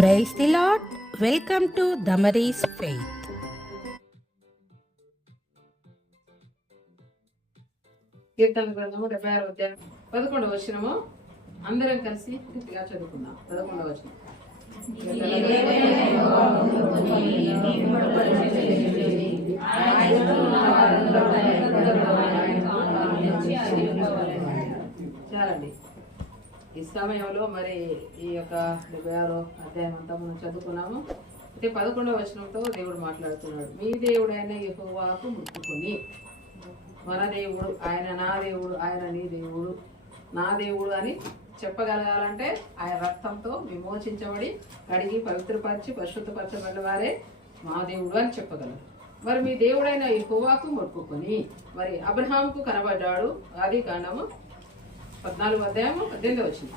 Praise the Lord. Welcome to Damaris Faith. కీర్తన గ్రంథము 76వ అధ్యాయం 11వ వచనము అందరం కలిసి గట్టిగా చదువుకుందాం. 11వ వచనం. చాలండి. ఈ సమయంలో మరి ఈ యొక్క 76వ అధ్యాయం అంతా మనం చదువుకున్నాము. అయితే 11వ వచనంతో దేవుడు మాట్లాడుతున్నాడు. మీ దేవుడైన యెహోవాకు మొక్కుకొని, మన దేవుడు ఆయన, నా దేవుడు ఆయన, నీ దేవుడు నా దేవుడు అని చెప్పగలగాలంటే ఆయన రక్తంతో విమోచించబడి కడిగి పవిత్రపరిచి పరిశుద్ధపరచబడిన వారే మా దేవుడు అని చెప్పగలరు. మరి మీ దేవుడైన యెహోవాకు మొక్కుకొని మరి అబ్రహాముకు కనబడ్డాడు. ఆది కాండము 14వ అధ్యాయము 18వ వచనం.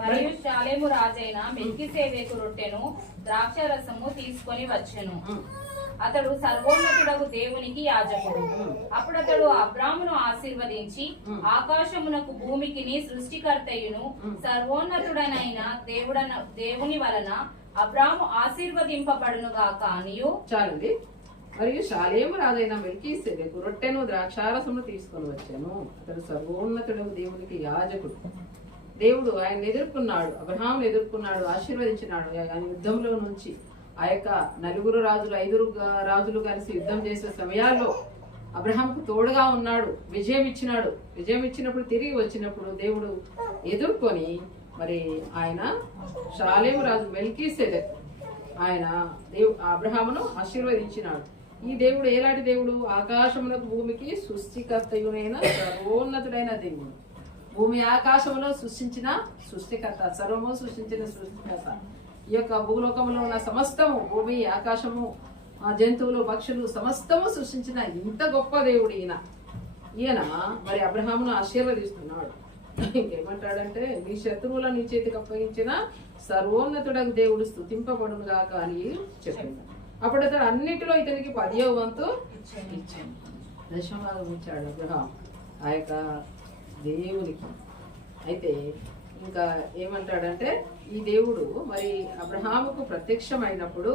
మరియు షాలేము రాజైన మెల్కీసెదెకు రొట్టెను ద్రాక్ష రసము తీసుకొని వచ్చెను. అతడు సర్వోన్నతుడగు దేవునికి యాజకుడు. అప్పుడు అతడు అబ్రామును ఆశీర్వదించి, ఆకాశమునకు భూమికిని సృష్టికర్తయును సర్వోన్నతుడనైన దేవుని వలన అబ్రాము ఆశీర్వదింపబడును గాక అనియు. చాలండి. మరియు షాలేము రాజైన మెల్కీసెదెకు రొట్టెను ద్రాక్షారసమును తీసుకొని వచ్చాను. అతడు సర్వోన్నతుడు దేవునికి యాజకుడు. దేవుడు ఆయన ఎదుర్కొన్నాడు, అబ్రహామును ఎదుర్కొన్నాడు, ఆశీర్వదించినాడు. ఆయన యుద్ధంలో నుంచి ఆ యొక్క నలుగురు రాజులు 5 రాజులు కలిసి యుద్ధం చేసే సమయాల్లో అబ్రహాంకు తోడుగా ఉన్నాడు, విజయం ఇచ్చినాడు. విజయం ఇచ్చినప్పుడు తిరిగి వచ్చినప్పుడు దేవుడు ఎదుర్కొని మరి ఆయన షాలేము రాజు మెల్కీసెదెకు ఆయన అబ్రహామును ఆశీర్వదించినాడు. ఈ దేవుడు ఎలాంటి దేవుడు? ఆకాశమునకు భూమికి సృష్టికర్తయునైన సర్వోన్నతుడైన దేవుడు. భూమి ఆకాశంలో సృష్టించిన సృష్టికర్త, సర్వము సృష్టించిన సృష్టికర్త. ఈ యొక్క భూలోకంలో ఉన్న సమస్తము, భూమి ఆకాశము, జంతువులు పక్షులు సమస్తము సృష్టించిన ఇంత గొప్ప దేవుడు ఈయన మరి అబ్రహామును ఆశీర్వదిస్తున్నాడు. ఇంకేమంటాడంటే, నీ శత్రువుల నీ చేతికి అప్పగించిన సర్వోన్నతుడకు దేవుడు స్తుతింపబడును గాక అని చెప్పింది. అప్పుడు అతడు అన్నిటిలో ఇతనికి 10వ వంతు ఇచ్చాడు, దశమభాగం ఇచ్చాడు అబ్రహాం ఆ యొక్క దేవునికి. అయితే ఇంకా ఏమంటాడంటే, ఈ దేవుడు మరి అబ్రహాముకు ప్రత్యక్షమైనప్పుడు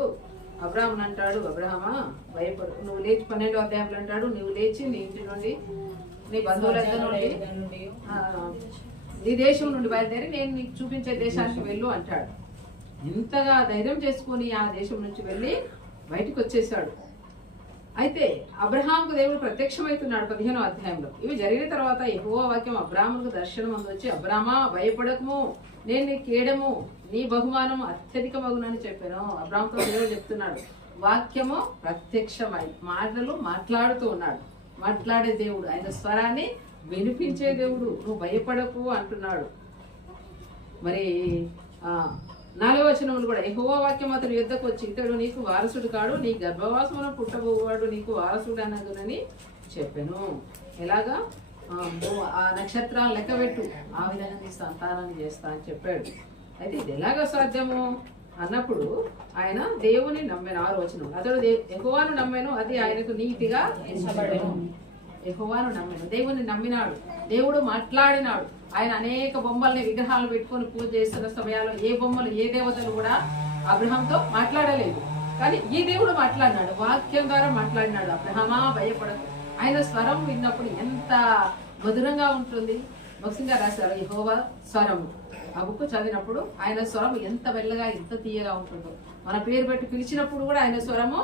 అబ్రహామును అంటాడు, అబ్రహామా భయపడు, నువ్వు లేచి 12వ అధ్యాయంలో అంటాడు, నువ్వు లేచి నీ ఇంటి నుండి నీ బంధువులందరి నుండి నీ దేశం నుండి బయలుదేరి నేను నీకు చూపించే దేశానికి వెళ్ళు అంటాడు. ఎంతగా ధైర్యం చేసుకుని ఆ దేశం నుంచి వెళ్ళి బయటకు వచ్చేసాడు. అయితే అబ్రహాంకు దేవుడు ప్రత్యక్షమవుతున్నాడు 15వ అధ్యాయంలో. ఇవి జరిగిన తర్వాత యెహోవా వాక్యం అబ్రాహాముకు దర్శనం వచ్చి, అబ్రామా భయపడకము, నేను నీ కేడము, నీ బహుమానం అత్యధికమగునని చెప్పాను. అబ్రాహాంతో దేవుడు చెప్తున్నాడు. వాక్యము ప్రత్యక్షమై మాటలు మాట్లాడుతూ ఉన్నాడు. మాట్లాడే దేవుడు, ఆయన స్వరాన్ని వినిపించే దేవుడు. నువ్వు భయపడకు అంటున్నాడు. మరి 4వ వచనములు కూడా, యెహోవా వాక్యం అతడు యుద్ధకు వచ్చి, ఇతడు నీకు వారసుడు కాడు, నీ గర్భవాసమున పుట్టబోవాడు నీకు వారసుడు అన్నగునని చెప్పాను. ఎలాగా? ఆ నక్షత్రాలు లెక్కబెట్టు, ఆ విధంగా నీ సంతానాన్ని చేస్తా అని చెప్పాడు. అయితే ఇది ఎలాగ సాధ్యము అన్నప్పుడు ఆయన దేవుని నమ్మాను. 6వ వచనం, అతడు యెహోవాను నమ్మాను, అది ఆయనకు నీతిగా ఎంచబడెను. యెహోవాను నమ్మాను, దేవుని నమ్మినాడు, దేవుడు మాట్లాడినాడు. ఆయన అనేక బొమ్మల్ని విగ్రహాలు పెట్టుకొని పూజ చేస్తున్న సమయాల్లో ఏ బొమ్మలు ఏ దేవతలు కూడా అబ్రహాంతో మాట్లాడలేదు. కానీ ఈ దేవుడు మాట్లాడినాడు, వాక్యం ద్వారా మాట్లాడినాడు. అబ్రహామా భయపడకు. ఆయన స్వరం విన్నప్పుడు ఎంత మధురంగా ఉంటుంది. ముఖ్యంగా రాశారు యెహోవా స్వరము. ఆ బుక్ చదివినప్పుడు ఆయన స్వరం ఎంత మెల్లగా ఎంత తీయగా ఉంటుందో. మన పేరు పెట్టి పిలిచినప్పుడు కూడా ఆయన స్వరము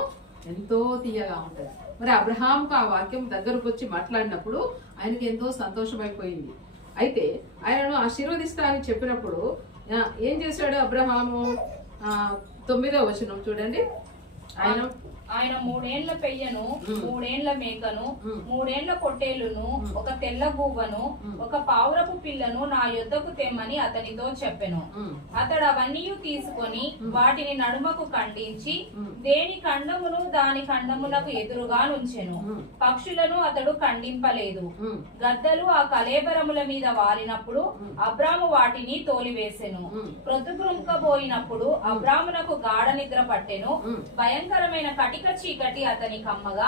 ఎంతో తీయగా ఉంటుంది. మరి అబ్రహాంకు ఆ వాక్యం దగ్గరకు వచ్చి మాట్లాడినప్పుడు ఆయనకి ఎంతో సంతోషమైపోయింది. అయితే ఆయనను ఆశీర్వదిస్తా అని చెప్పినప్పుడు ఏం చేశాడు అబ్రహాము? 9వ వచనం చూడండి. ఆయన 3 ఏండ్ల పెయ్యను, 3 ఏండ్ల మేకను, 3 ఏండ్ల పొట్టేలును, ఒక తెల్ల గువ్వను, ఒక పావురపు పిల్లను నా యొద్దకు తెమ్మని అతనితో చెప్పెను. అతడు అవన్నీ తీసుకొని వాటిని నడుమకు ఖండించి దేని ఖండమును దాని ఖండమునకు ఎదురుగా నుంచెను. పక్షులను అతడు ఖండింపలేదు. గద్దలు ఆ కళేబరముల మీద వాలినప్పుడు అబ్రాము వాటిని తోలివేసెను. ప్రొద్దుగుంకబోయినప్పుడు అబ్రామునకు గాఢ నిద్ర పట్టెను. భయంకరమైన కటిక కటిక చీకటి అతని కమ్మగా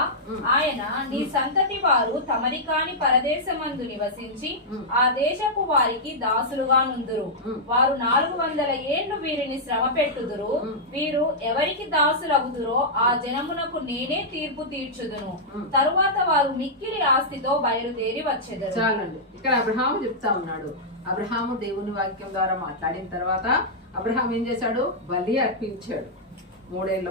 ఆయన నీ సంతతి వారు తమది కాని పరదేశమందు నివసించి ఆ దేశపు వారికి దాసులుగా నుందురు. వారు 400 ఏళ్లు వీరిని శ్రమ పెట్టుదురు. వీరు ఎవరికి దాసులగుదురో ఆ జనమునకు నేనే తీర్పు తీర్చుదును. తరువాత వారు మిక్కిలి ఆస్తితో బయలుదేరి వచ్చెదరు. చాలండి. ఇక్కడ అబ్రహాము చెప్తా ఉన్నాడు. అబ్రహాము దేవుని వాక్యం ద్వారా మాట్లాడిన తర్వాత అబ్రహాం ఏం చేశాడు? బలి అర్పించాడు. 3 ఏళ్ల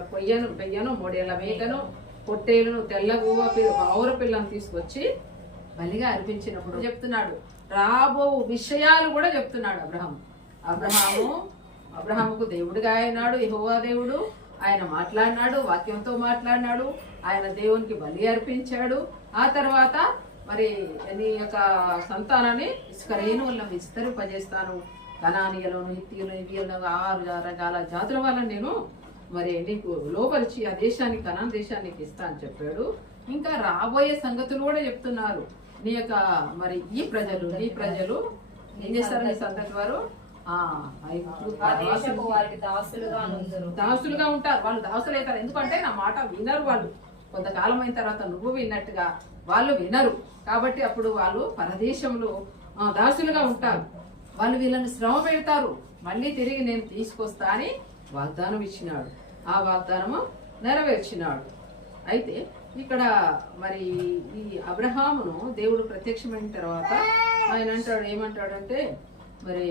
పెయ్యను 3 ఏళ్ల మేకను, పొట్టేలును, తెల్ల గువ్వ పౌర పిల్లను తీసుకొచ్చి బలిగా అర్పించినప్పుడు చెప్తున్నాడు. రాబో విషయాలు కూడా చెప్తున్నాడు అబ్రహాముకు దేవుడిగా అయినాడు యెహోవా దేవుడు. ఆయన మాట్లాడినాడు, వాక్యంతో మాట్లాడినాడు. ఆయన దేవునికి బలి అర్పించాడు. ఆ తర్వాత మరి నీ యొక్క సంతానాన్ని ఇసుక రేణువులను విస్తరింపజేస్తాను, కనానీయులను, హిత్తీయులను, ఇవియులను 6 రకాల జాతుల వాళ్ళని నేను మరి నీకు లోపరిచి ఆ దేశానికి, కనాన్ దేశానికి ఇస్తా అని చెప్పాడు. ఇంకా రాబోయే సంగతులు కూడా చెప్తున్నారు. నీ యొక్క మరి నీ ప్రజలు ఏం చేస్తారు? నీ సంగతి వారు దాసులుగా ఉంటారు. వాళ్ళు దాసులు అవుతారు. ఎందుకంటే నా మాట వినరు. వాళ్ళు కొంతకాలం అయిన తర్వాత నువ్వు విన్నట్టుగా వాళ్ళు వినరు. కాబట్టి అప్పుడు వాళ్ళు పరదేశంలో దాసులుగా ఉంటారు. వాళ్ళు వీళ్ళని శ్రమ పెడతారు. మళ్ళీ తిరిగి నేను తీసుకొస్తా అని వాగ్దానం ఇచ్చినాడు. ఆ వాగ్దానము నెరవేర్చినాడు. అయితే ఇక్కడ మరి ఈ అబ్రహామును దేవుడు ప్రత్యక్షమైన తర్వాత ఆయన అంటాడు, ఏమంటాడంటే మరి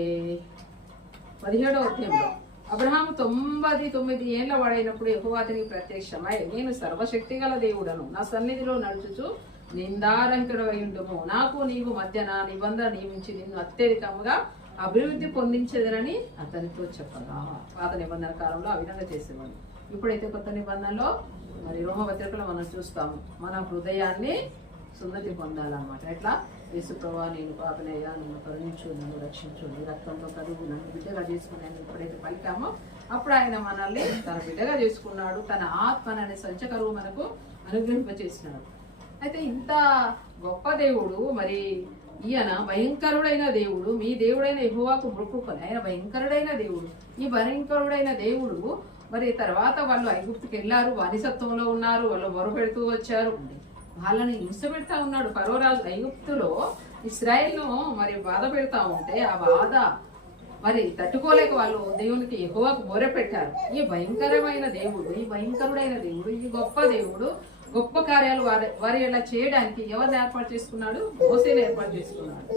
17వ అధ్యాయంలో అబ్రహాము 99 ఏళ్ల వాడైనప్పుడు యెహోవా అతనికి ప్రత్యక్షమై, నేను సర్వశక్తి గల దేవుడను, నా సన్నిధిలో నడుచుచు నిందారంకుడవై ఉండుము, నాకు నీవు మధ్య నా నిబంధన నియమించి నిన్ను అత్యధికంగా అభివృద్ధి పొందించేదనని అతనితో చెప్పగా. పాత నిబంధన కాలంలో ఆ విధంగా చేసేవాడు. ఇప్పుడైతే కొత్త నిబంధనలో మరి రోమపత్రికలో మనం చూస్తాము, మన హృదయాన్ని సున్నతి పొందాలన్నమాట. ఎట్లా? యేసు ప్రభువా, నేను పాపనయ్యా, నన్ను కరుణించు, నన్ను రక్షించు, నీ రక్తంలో కడుగు, నన్ను బిడ్డగా చేసుకుని ఎప్పుడైతే పలికామో అప్పుడు ఆయన మనల్ని తన బిడ్డగా చేసుకున్నాడు. తన ఆత్మననే సంచకరువు మనకు అనుగ్రహింపచేసినాడు. అయితే ఇంత గొప్ప దేవుడు, మరి ఈయన భయంకరుడైన దేవుడు, మీ దేవుడైన యెహోవాకు మొక్కుకొని ఆయన భయంకరుడైన దేవుడు. ఈ భయంకరుడైన దేవుడు మరి తర్వాత వాళ్ళు ఐగుప్తుకి వెళ్ళారు, బానిసత్వంలో ఉన్నారు, వాళ్ళు మొరపెడుతూ వచ్చారు, వాళ్ళని హింస పెడతా ఉన్నాడు ఫరో రాజు. ఐగుప్తులో ఇశ్రాయేల్ను మరి బాధ పెడతా ఉంటే ఆ బాధ మరి తట్టుకోలేక వాళ్ళు దేవునికి యెహోవాకు మొరపెట్టారు. ఈ భయంకరమైన దేవుడు, ఈ భయంకరుడైన దేవుడు, ఈ గొప్ప దేవుడు గొప్ప కార్యాలు వారి ఎలా చేయడానికి ఎవరిని ఏర్పాటు చేసుకున్నాడు? మోసేని ఏర్పాటు చేసుకున్నాడు.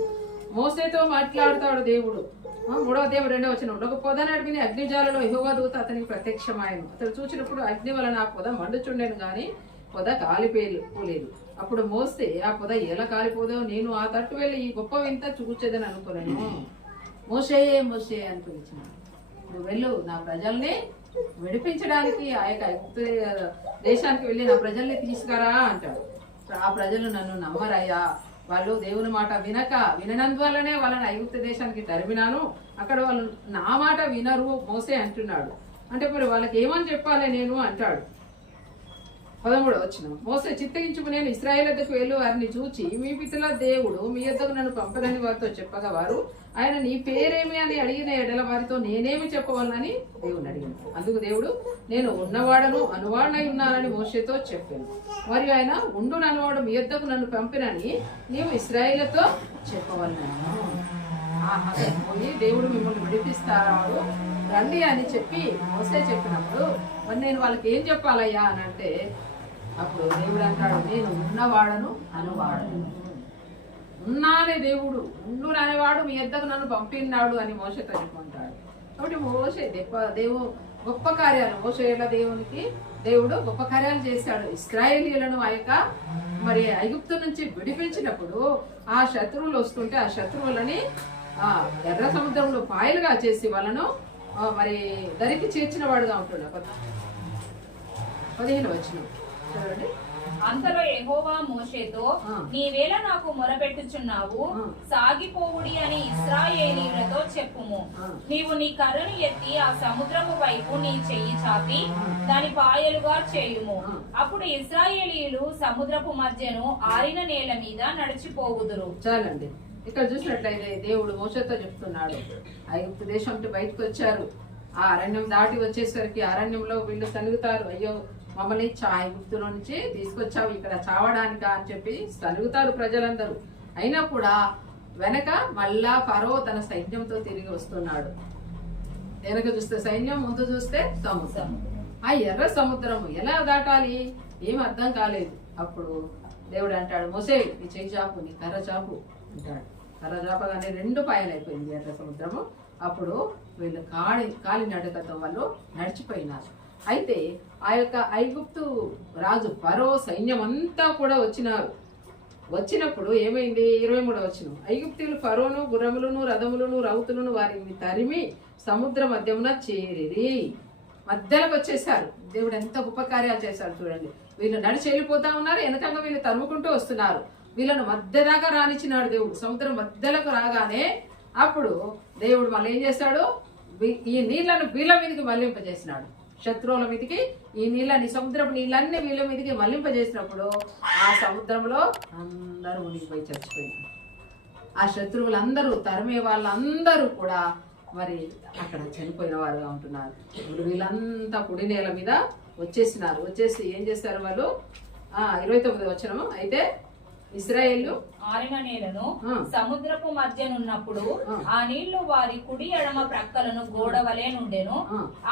మోసేతో మాట్లాడుతాడు దేవుడు. 3వ అధ్యాయం 2వ వచనంలో, ఒక పొద నడిపిన అగ్నిజాలలో యెహోవా దూత అతనికి ప్రత్యక్షమాయను. అతడు చూసినప్పుడు అగ్ని వలన ఆ పొద మండుచుండెను గాని పొద కాలిపోలేదు. అప్పుడు మోసే, ఆ పొద ఎలా కాలిపోదో, నేను ఆ తట్టు వెళ్ళి ఈ గొప్ప వింత చూచేదని అనుకున్నాను. మోసే అని పిలిచినాడు. నువ్వు వెళ్ళు, నా ప్రజల్ని విడిపించడానికి ఆ యొక్క దేశానికి వెళ్ళి నా ప్రజల్ని తీసుకురా అంటాడు. ఆ ప్రజలు నన్ను నమ్మరయ్యా, వాళ్ళు దేవుని మాట విననందువల్లనే వాళ్ళని ఐగుప్తు దేశానికి తరిమినాను, అక్కడ వాళ్ళు నా మాట వినరు మోసే అంటున్నాడు. అంటే మరి వాళ్ళకి ఏమని చెప్పాలి నేను అంటాడు. 13వ వచనం, మోసే చిత్తగించుకు నేను ఇశ్రాయేలు వద్దకు వెళ్ళి వారిని చూచి, మీ పితరుల దేవుడు మీ యొద్దకు నన్ను పంపదని వారితో చెప్పగా, వారు ఆయన నీ పేరేమి అని అడిగిన ఎడల వారితో నేనేమి చెప్పవాలని దేవుని అడిగింది. అందుకు దేవుడు, నేను ఉన్నవాడను అనువాడనై ఉన్నానని మోషేతో చెప్పాను. మరియు ఆయన ఉండు నన్నవాడు మీ యొద్దకు నన్ను పంపినని నీవు ఇశ్రాయేలుతో చెప్పవలనను. పోయి దేవుడు మిమ్మల్ని విడిపిస్తాడు రండి అని చెప్పి మోసే చెప్పినప్పుడు మరి నేను వాళ్ళకి ఏం చెప్పాలయ్యా అని అంటే, అప్పుడు దేవుడు అంటాడు, నేను ఉన్నవాడను అనువాడను. ఉన్నానే దేవుడు, ఉండు అనేవాడు మీ యొద్దకు నన్ను పంపినాడు అని మోసేతో చెప్పుకుంటాడు. కాబట్టి మోసే గొప్ప కార్యాలు, మోసేల దేవుడు గొప్ప కార్యాలు చేశాడు. ఇశ్రాయేలీయులను ఆ యొక్క మరి ఐగుప్తు నుంచి విడిపించినప్పుడు ఆ శత్రువులు వస్తుంటే ఆ శత్రువులని ఎర్ర సముద్రంలో పాయలుగా చేసి వాళ్ళను మరి దరికి చేర్చిన వాడుగా ఉంటున్నాడు. 15వ వచనం చూడండి. అంతలో యెహోవా మోషేతో, నీవేళ నాకు మొరపెట్టుచున్నావు, సాగిపోవుడి అని ఇశ్రాయేలీయులతో చెప్పుము. నీవు నీ కర్రను ఎత్తి ఆ సముద్రము వైపు నీ చెయ్యి చాపి దాని పాయలుగా చేయుము. అప్పుడు ఇశ్రాయేలీయులు సముద్రపు మధ్యను ఆరిన నేల మీద నడిచిపోవుదురు. చాలండి. ఇక్కడ చూసినట్లయితే దేవుడు మోషేతో చెప్తున్నాడు, ఐగుప్తు దేశం బయటకు వచ్చారు, ఆ అరణ్యం దాటి వచ్చేసరికి అరణ్యంలో వీళ్ళు సనుగుతారు, అయ్యో మమ్మల్ని ఐగుప్తులో నుంచి తీసుకొచ్చావు ఇక్కడ చావడానికా అని చెప్పి సలుగుతారు ప్రజలందరూ. అయినా కూడా వెనక మళ్ళా ఫరో తన సైన్యంతో తిరిగి వస్తున్నాడు. వెనక చూస్తే సైన్యం, ముందు చూస్తే సముద్రం. ఆ ఎర్ర సముద్రము ఎలా దాటాలి ఏం అర్థం కాలేదు. అప్పుడు దేవుడు అంటాడు, మోసే నీ చెయ్యి చాపు, నీ కర్ర చాపు అంటాడు. కర్ర చాపగానే 2 పాయలైపోయింది ఎర్ర సముద్రము. అప్పుడు వీళ్ళు కాలి నడకతో వాళ్ళు నడిచిపోయినారు. అయితే ఆ యొక్క ఐగుప్తు రాజు ఫరో సైన్యం అంతా కూడా వచ్చినప్పుడు ఏమైంది? 23వ వచనం, ఐగుప్తీయులు ఫరోను గుర్రములను రథములను రౌతులను వారిని తరిమి సముద్ర మధ్యమున చేరిరి. మధ్యలోకి వచ్చేసారు. దేవుడు ఎంత గొప్ప కార్యాలు చేశాడు చూడండి. వీళ్ళు నడిచి వెళ్ళిపోతా ఉన్నారు, వెనకంగా వీళ్ళు తరుముకుంటూ వస్తున్నారు. వీళ్ళను మధ్య దాకా రానిచ్చినాడు దేవుడు. సముద్రం మధ్యలోకి రాగానే అప్పుడు దేవుడు మళ్ళీ ఏం చేశాడు? ఈ నీళ్లను వీళ్ళ మీదకి మళ్లింపజేసినాడు. శత్రువుల మీదకి ఈ నీళ్ళని, సముద్రపు నీళ్ళన్ని వీళ్ళ మీదకి మళ్లింపజేసినప్పుడు ఆ సముద్రంలో అందరూ మునిగిపోయి చచ్చిపోయినారు. ఆ శత్రువులందరూ, తరిమే వాళ్ళందరూ కూడా మరి అక్కడ చనిపోయిన వారుగా ఉంటున్నారు. ఇప్పుడు వీళ్ళంతా కుడి నేల మీద వచ్చేసి ఏం చేశారు వాళ్ళు? 29వ వచనము, అయితే ఇశ్రాయేలు ఆరిన నేలను సముద్రపు మధ్యనున్నప్పుడు ఆ నీళ్లు వారి కుడి ఎడమ ప్రక్కలను గోడవలే నుండెను.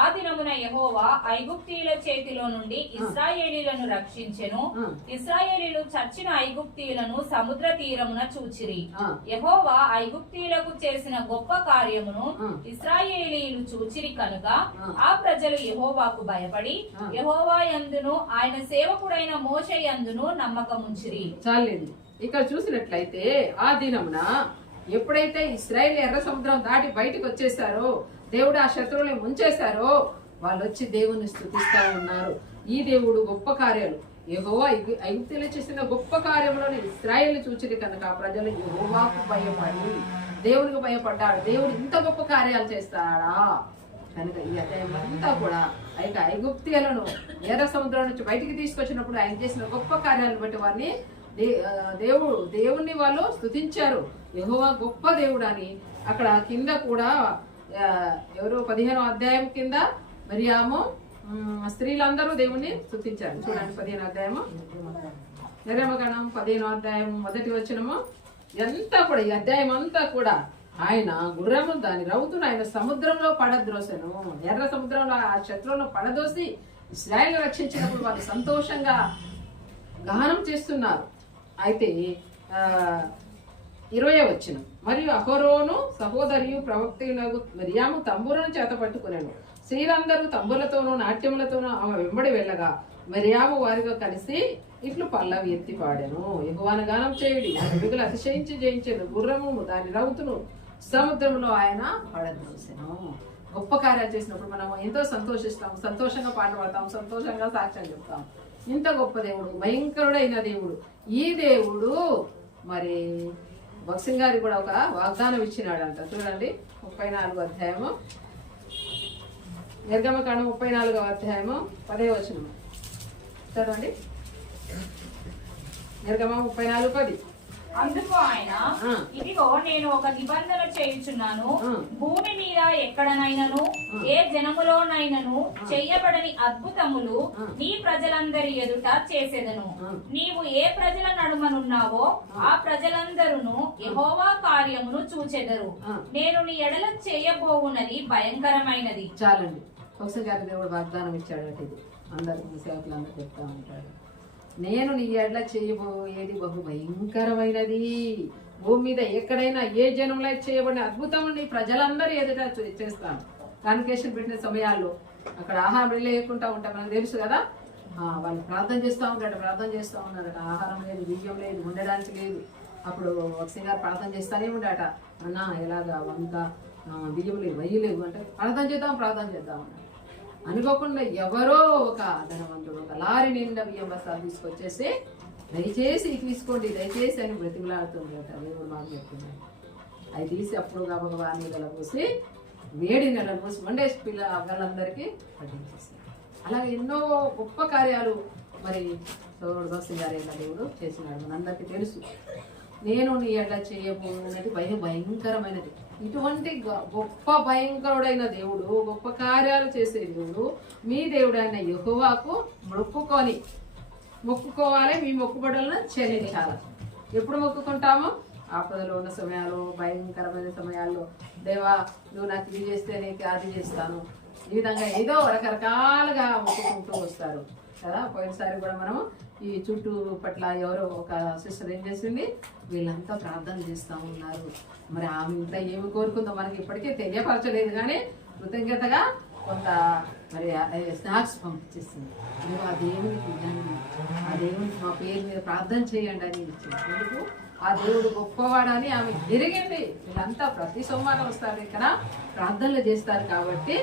ఆ దినమున యెహోవా ఐగుప్తీయుల చేతిలో నుండి ఇశ్రాయేలీలను రక్షించెను. ఇశ్రాయేలీలు చచ్చిన ఐగుప్తీయులను సముద్ర తీరమున చూచిరి. యెహోవా ఐగుప్తీయులకు చేసిన గొప్ప కార్యమును ఇశ్రాయేలీలు చూచిరి కనుక ఆ ప్రజలు యెహోవాకు భయపడి యెహోవా యందును ఆయన సేవకుడైన మోషే యందును నమ్మకముంచిరి. చాలండి. ఇక్కడ చూసినట్లయితే ఆ దినమున ఎప్పుడైతే ఇశ్రాయేల్ ఎర్ర సముద్రం దాటి బయటకు వచ్చేసారో, దేవుడు ఆ శత్రువుని ముంచేశారో, వాళ్ళు వచ్చి దేవుని స్తుతిస్తా ఉన్నారు. ఈ దేవుడు గొప్ప కార్యాలు, యెహోవా ఐగుప్తులో చేసిన గొప్ప కార్యములను ఇశ్రాయేల్ చూచిరి కనుక ఆ ప్రజలు యెహోవాకు భయపడి దేవునికి భయపడ్డాడు. దేవుడు ఇంత గొప్ప కార్యాలు చేస్తాడా కనుక ఈ అధ్యాయం అంతా కూడా ఐగుప్తీయులను ఎర్ర సముద్రం నుంచి బయటికి తీసుకొచ్చినప్పుడు ఆయన చేసిన గొప్ప కార్యాలను బట్టి వారిని దేవుణ్ణి వాళ్ళు స్తుతించారు. యెహోవా గొప్ప దేవుడు అని. అక్కడ కింద కూడా ఎవరు 15వ అధ్యాయం కింద మరియాము స్త్రీలందరూ దేవుణ్ణి స్తుతించారు. చూడండి 15వ అధ్యాయము, నిర్గమకాండం 15వ అధ్యాయం 1వ వచనము. ఎంత కూడా ఈ అధ్యాయం అంతా కూడా ఆయన గుర్రము దాని రౌతును ఆయన సముద్రంలో పడద్రోసెను. ఎర్ర సముద్రంలో ఆ శత్రువులను పడదోసి ఇశ్రాయేలు రక్షించినప్పుడు వాళ్ళు సంతోషంగా గానం చేస్తున్నారు. అయితే 20వ వచనం, మరియు అహరోను సహోదరియు ప్రవక్తయునగు మరియాము తంబురను చేత పట్టుకునేను. స్త్రీలందరూ తంబులతోనూ నాట్యములతోనూ ఆమె వెంబడి వెళ్ళగా మరియాము వారితో కలిసి ఇట్లు పల్లవి ఎత్తి పాడాను. యెహోవాను గానం చేయుడి, వెలుగులు అతిశయించి జయించెను. గుర్రము దాని రౌతును సముద్రంలో ఆయన పడద్రోసెను. గొప్ప కార్యాలు చేసినప్పుడు మనం ఎంతో సంతోషిస్తాం, సంతోషంగా పాట పాడతాం, సంతోషంగా సాక్ష్యం చెప్తాం. ఇంత గొప్ప దేవుడు, భయంకరుడైన దేవుడు. ఈ దేవుడు మరి భక్సింగ్ గారికి కూడా ఒక వాగ్దానం ఇచ్చినాడంట. చూడండి 34వ అధ్యాయము, నిర్గమకాండం 34వ అధ్యాయము 10వ వచనము చదవండి. నిర్గమ 34:10. అందుకు ఆయన, ఇదిగో నేను ఒక నిబంధన చేయుచున్నాను. భూమి మీద ఎక్కడనైనను ఏ జనములోనైనను చెయ్యబడని అద్భుతములు నీ ప్రజలందరి ఎదుట చేసేదను. నీవు ఏ ప్రజల నడుమనున్నావో ఆ ప్రజలందరూ యెహోవా కార్యమును చూచెదరు. నేను నీ ఎడల చేయబోవునది భయంకరమైనది. చాలండి. ఒకసారి దేవుడు వాగ్దానం ఇచ్చాడు. అందరికి సేవకులందరూ చెప్తా ఉంటాడు, నేను నీ ఎడ్ల చేయబోయేది బహు భయంకరమైనది. భూమి మీద ఎక్కడైనా ఏ జనంలో చేయబడిన అద్భుతం నీ ప్రజలందరూ ఎదుట చేస్తాను. కాన్వకేషన్ పెట్టిన సమయాల్లో అక్కడ ఆహారం లేకుండా ఉంటాం, మనకు తెలుసు కదా. వాళ్ళు ప్రార్థన చేస్తూ ఉన్నారట. ఆహారం లేదు, బియ్యం లేదు, ఉండడానికి లేదు. అప్పుడు ఒకసారి గారు ప్రార్థన చేస్తానే ఉండట, అన్న ఎలాగా వంక బియ్యం లేవు, వయ్యి లేవు అంటే ప్రార్థన చేద్దాం అన్నాడు. అనుకోకుండా ఎవరో ఒక ధనవంతుడు ఒక లారీ నిండా బియ్యం బస్తాలు తీసుకొచ్చేసి దయచేసి తీసుకోండి దయచేసి అని బ్రతిమలాడుతుంది అట. దేవుడు మాకు చెప్తున్నాడు. అవి తీసి అప్పుడు కాబట్టి వారి నీళ్ళ పోసి వేడి నీళ్ళ పోసి వండేసి వాళ్ళందరికీ పట్టించేస్తారు. అలాగే ఎన్నో గొప్ప కార్యాలు మరి భక్సింగ్ గారు దేవుడు చేసినాడు. మనందరికీ తెలుసు. నేను నీ ఎట్లా చేయబోతున్నది భయంకరమైనది. ఇటువంటి గొప్ప భయంకరుడైన దేవుడు, గొప్ప కార్యాలు చేసే దేవుడు, మీ దేవుడైన యెహోవాకు మొక్కుకోవాలి, మీ మొక్కుబడులను చెల్లించాలి. ఎప్పుడు మొక్కుకుంటాము? ఆపదలో ఉన్న సమయాల్లో, భయంకరమైన సమయాల్లో, దేవా నువ్వు నాకు ఇది చేస్తే నీకు అది చేస్తాను, ఈ విధంగా ఏదో రకరకాలుగా మొక్కుకుంటూ వస్తారు కదా. పోయినసారి కూడా మనము ఈ చుట్టూ పట్ల ఎవరో ఒక సిస్టర్ ఏం చేసింది, వీళ్ళంతా ప్రార్థన చేస్తూ ఉన్నారు. మరి ఆమె ఇంట్లో ఏమి కోరుకుందో మనకి ఇప్పటికే తెలియపరచలేదు, కానీ కృతజ్ఞతగా కొంత మరి స్నాక్స్ పంపించేసింది. నువ్వు ఆ దేవునికి ఇవ్వండి, ఆ దేవునికి మా పేరు మీద ప్రార్థన చేయండి అని ఇచ్చింది. ఎందుకు? ఆ దేవుడు గొప్పవాడని ఆమె ఎరిగింది. వీళ్ళంతా ప్రతి సోమవారం వస్తారు, ఇక్కడ ప్రార్థనలు చేస్తారు. కాబట్టి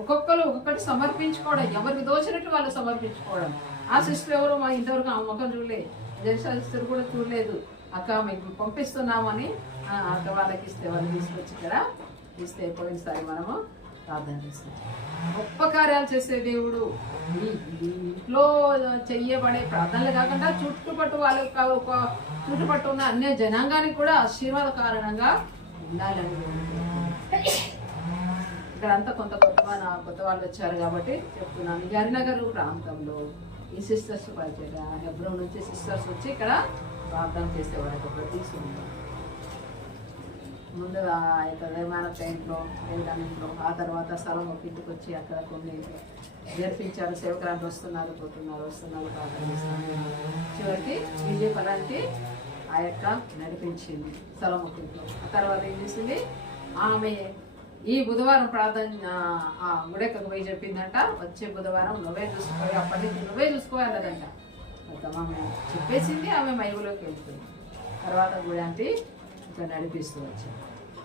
ఒక్కొక్కరు ఒక్కొక్కటి సమర్పించుకోవడం, ఎవరికి దోచినట్టు వాళ్ళు సమర్పించుకోవడం. ఆ సిస్టర్ ఎవరు మా ఇంతవరకు ఆ ముఖం చూడలేదు, జెర్షా సిస్టర్ కూడా చూడలేదు. అక్క మీకు పంపిస్తున్నామని అక్క వాళ్ళకి ఇస్తే వాళ్ళు తీసుకొచ్చి ఇక్కడ ఇస్తే పోయినసారి మనము ప్రార్థన చేస్తాం. గొప్ప కార్యాలు చేసే దేవుడు. ఇంట్లో చెయ్యబడే ప్రార్థనలు కాకుండా చుట్టుపట్టు చుట్టుపట్టు ఉన్న అన్య జనాంగానికి కూడా ఆశీర్వాద కారణంగా ఉండాలని ఇక్కడ అంతా కొత్త వాళ్ళు వచ్చారు కాబట్టి చెప్తున్నాను. హరినగర్ ప్రాంతంలో ఈ సిస్టర్స్ పరిచయ హెబ్రోన్ నుంచి సిస్టర్స్ వచ్చి ఇక్కడ ప్రార్థన చేసేవారు. ప్రతి ముందుగా మన టైంలో ఇంట్లో, ఆ తర్వాత స్థలం ఒక ఇంటికి వచ్చి అక్కడ కొన్ని జరిపించారు. సేవకురాలు వస్తున్నారు ప్రార్థన చేస్తున్నారు. చివరికి విజయపలానికి ఆ యొక్క నడిపించింది స్థలం ఒక ఇంట్లో. ఆ తర్వాత ఏం చేసింది, ఆమె ఈ బుధవారం ప్రార్థన గుడెక్కకు పోయి చెప్పిందంట, వచ్చే బుధవారం నువ్వే చూసుకోవాలి, అప్పటి నుంచి నువ్వే చూసుకోవాలదంట. ఆమె చెప్పేసింది, ఆమె మైబులోకి వెళ్తుంది. తర్వాత గుడంటి ఇక్కడ నడిపిస్తూ వచ్చింది.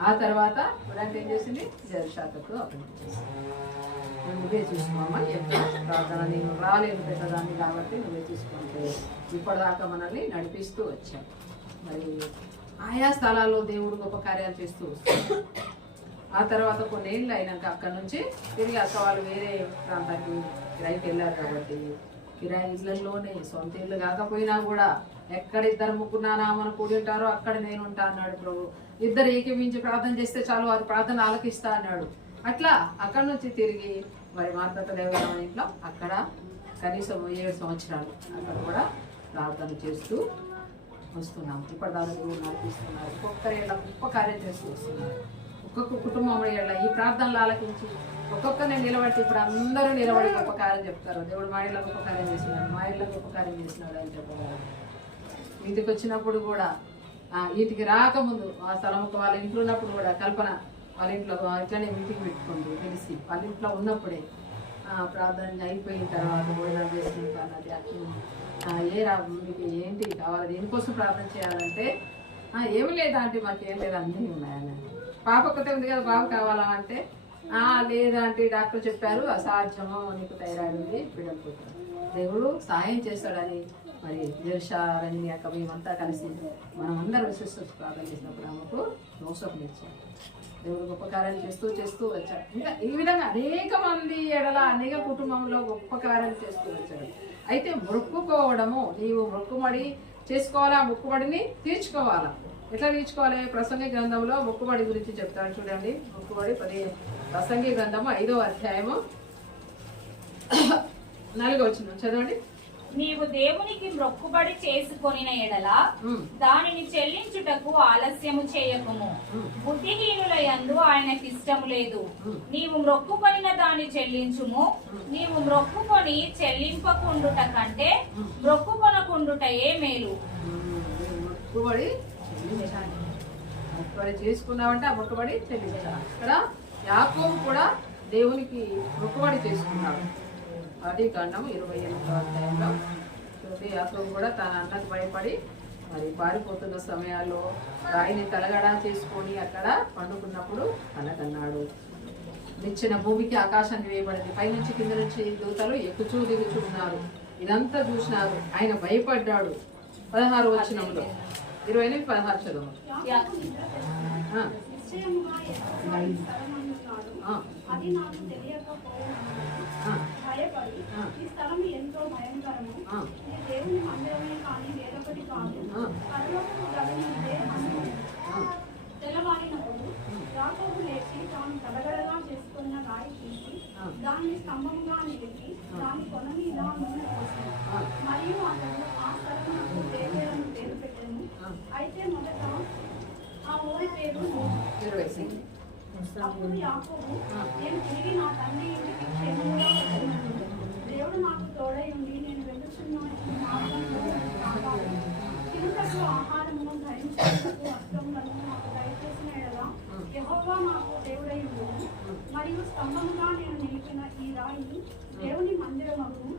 ఆ తర్వాత గుడంటి ఏం చేసింది, జెర్షాకు అప్పగించేసింది. నువ్వే చూసుకోమ్మా, ఎక్కడ ప్రార్థన నేను రాలేను పెద్దదాన్ని కాబట్టి నువ్వే చూసుకుంటే ఇప్పటిదాకా మనల్ని నడిపిస్తూ వచ్చాం. మరి ఆయా స్థలాల్లో దేవుడు గొప్ప కార్యాలు చేస్తూ వస్తాడు. ఆ తర్వాత కొన్ని ఏళ్ళు అయినాక అక్కడ నుంచి తిరిగి అక్క వాళ్ళు వేరే ప్రాంతానికి కిరాయికి వెళ్ళారు. కాబట్టి కిరాయి ఇళ్లలోనే, సొంత ఇల్లు కాకపోయినా కూడా ఎక్కడ ఇద్దరు ముగ్గురు కూడి ఉంటారో అక్కడ నేను ఉంటా అన్నాడు ప్రభు. ఇద్దరు ఏకీవించి ప్రార్థన చేస్తే చాలు, వారి ప్రార్థన ఆలకిస్తా అన్నాడు. అట్లా అక్కడ నుంచి తిరిగి మరి మార్గత దేవాలయం ఇంట్లో అక్కడ కనీసం 7 సంవత్సరాలు అక్కడ కూడా ప్రార్థన చేస్తూ వస్తున్నాం. ఇప్పటిదాకా నడిపిస్తున్నారు. ఒక్కొక్కరి గొప్ప కార్యం చేస్తూ వస్తున్నారు. ఒక్కొక్క కుటుంబం ఈ ప్రార్థనలు ఆలకించి ఒక్కొక్కరిని నిలబట్టి ఇప్పుడు అందరూ నిలబడి గొప్ప కార్యం చెప్తారు. దేవుడు మా ఇళ్ళ గొప్ప కార్యం చేసినాడు, మా ఇళ్ళ గొప్ప కార్యం చేసినాడు అని చెప్పగలరు. ఇంటికి వచ్చినప్పుడు కూడా, ఇంటికి రాకముందు ఆ స్థలం వాళ్ళ ఇంట్లో ఉన్నప్పుడు కూడా కల్పన వాళ్ళ ఇంట్లో ఇట్లనే మీటింగ్ పెట్టుకుంది తెలిసి, వాళ్ళ ఇంట్లో ఉన్నప్పుడే ప్రార్థన అయిపోయిన తర్వాత భోజనం చేసిన మీకు ఏంటి కావాలి, దేనికోసం ప్రార్థన చేయాలంటే ఏమి లేదా అంటే మాకేం లేదు, అన్నీ ఉన్నాయని. పాప ఒక్కతే ఉంది కదా, బాబు కావాలా అంటే లేదా అంటే డాక్టర్ చెప్పారు అసాధ్యము, నీకు థైరాయిడ్ ఉంది, బిడ్డలు. దేవుడు సహాయం చేస్తాడని మరి జెర్షా రణి అక్క మేమంతా కలిసి మనమందరం సిస్టర్స్ ప్రార్థన చేసినప్పుడు ఆమెకు మోసపు ఇచ్చాడు. దేవుడు గొప్ప కార్యాలు చేస్తూ వచ్చాడు. ఇంకా ఈ విధంగా అనేక మంది ఎడల అనేక కుటుంబంలో గొప్ప కార్యాలు చేస్తూ వచ్చాడు. అయితే మొక్కుకోవడము, నీవు మొక్కుబడి చేసుకోవాలా, మొక్కుబడిని తీర్చుకోవాలా. ఎట్లా తీర్చుకోవాలి? ప్రసంగి గ్రంథంలో మొక్కుబడి గురించి చెప్తాడు చూడండి. మొక్కుబడి ప్రసంగి గ్రంథము 5వ అధ్యాయము 4వ వచనం చదవండి. నీవు దేవునికి మొక్కుబడి చేసుకొనిన ఎడల దానిని చెల్లించుటకు ఆలస్యము చేయకుము. బుద్ధిహీనుల యందు ఆయనకి ఇష్టము లేదు. నీవు మొక్కుకొనిన దాన్ని చెల్లించుము. నీవు మొక్కుకొని చెల్లింపకుండుట కంటే మొక్కుకొనకుండుటయే మేలు. మొక్కుబడి చేసుకున్నావంటే ఆ మొక్కుబడి చెల్లించాలి. ఇక్కడ యాకోబు కూడా దేవునికి మొక్కుబడి చేసుకున్నాడు. ఆదికాండం 28వ అధ్యాయంలో యాకోబు కూడా తన అన్నకు భయపడి మరి పారిపోతున్న సమయాల్లో రాయిని తలగడా చేసుకొని అక్కడ పండుకున్నప్పుడు తనకన్నాడు, నిచ్చిన భూమికి ఆకాశాన్ని వేయబడింది, పైనుంచి కింద నుంచి దూతలు ఎక్కుచూ దిగుచూ ఉన్నారు. ఇదంతా చూసినారు, ఆయన భయపడ్డాడు. 16వ వచనంలో 28-16 చదువు. అది నాకు తెలియకపోయినా భయపడి ఈ స్థలం ఎంతో భయంకరము, ఈ దేవుని మందిరమే కానీ వేరొకటి కాదు, పరలోకపు గది ఇదే అన్నాడు. తెల్లవారినప్పుడు దాన్ని స్తంభంగా నిలిపి దాని కొన మీద నూనె పోసాను. మరియు అతడు ఆ స్థలమునకు బేతేలను పేరు పెట్టెను. అయితే మొదట ఆ ఊరి పేరు నూనె. అప్పుడు యాకోబు, నేను తిరిగి నా తండ్రి ఇంటికి క్షేమంగా వచ్చినట్టు దేవుడు నాకు తోడై ఉండి నేను వెళ్తున్న ఈ మార్గంలో కాపాడు. తినుటకు ఆహారమును, ధరించుటకు వస్త్రములను నాకు దయచేసిన ఎడల యెహోవా నాకు దేవుడై ఉండును. మరియు స్తంభముగా నేను నిలిపిన ఈ రాయి దేవుని మందిరమగును.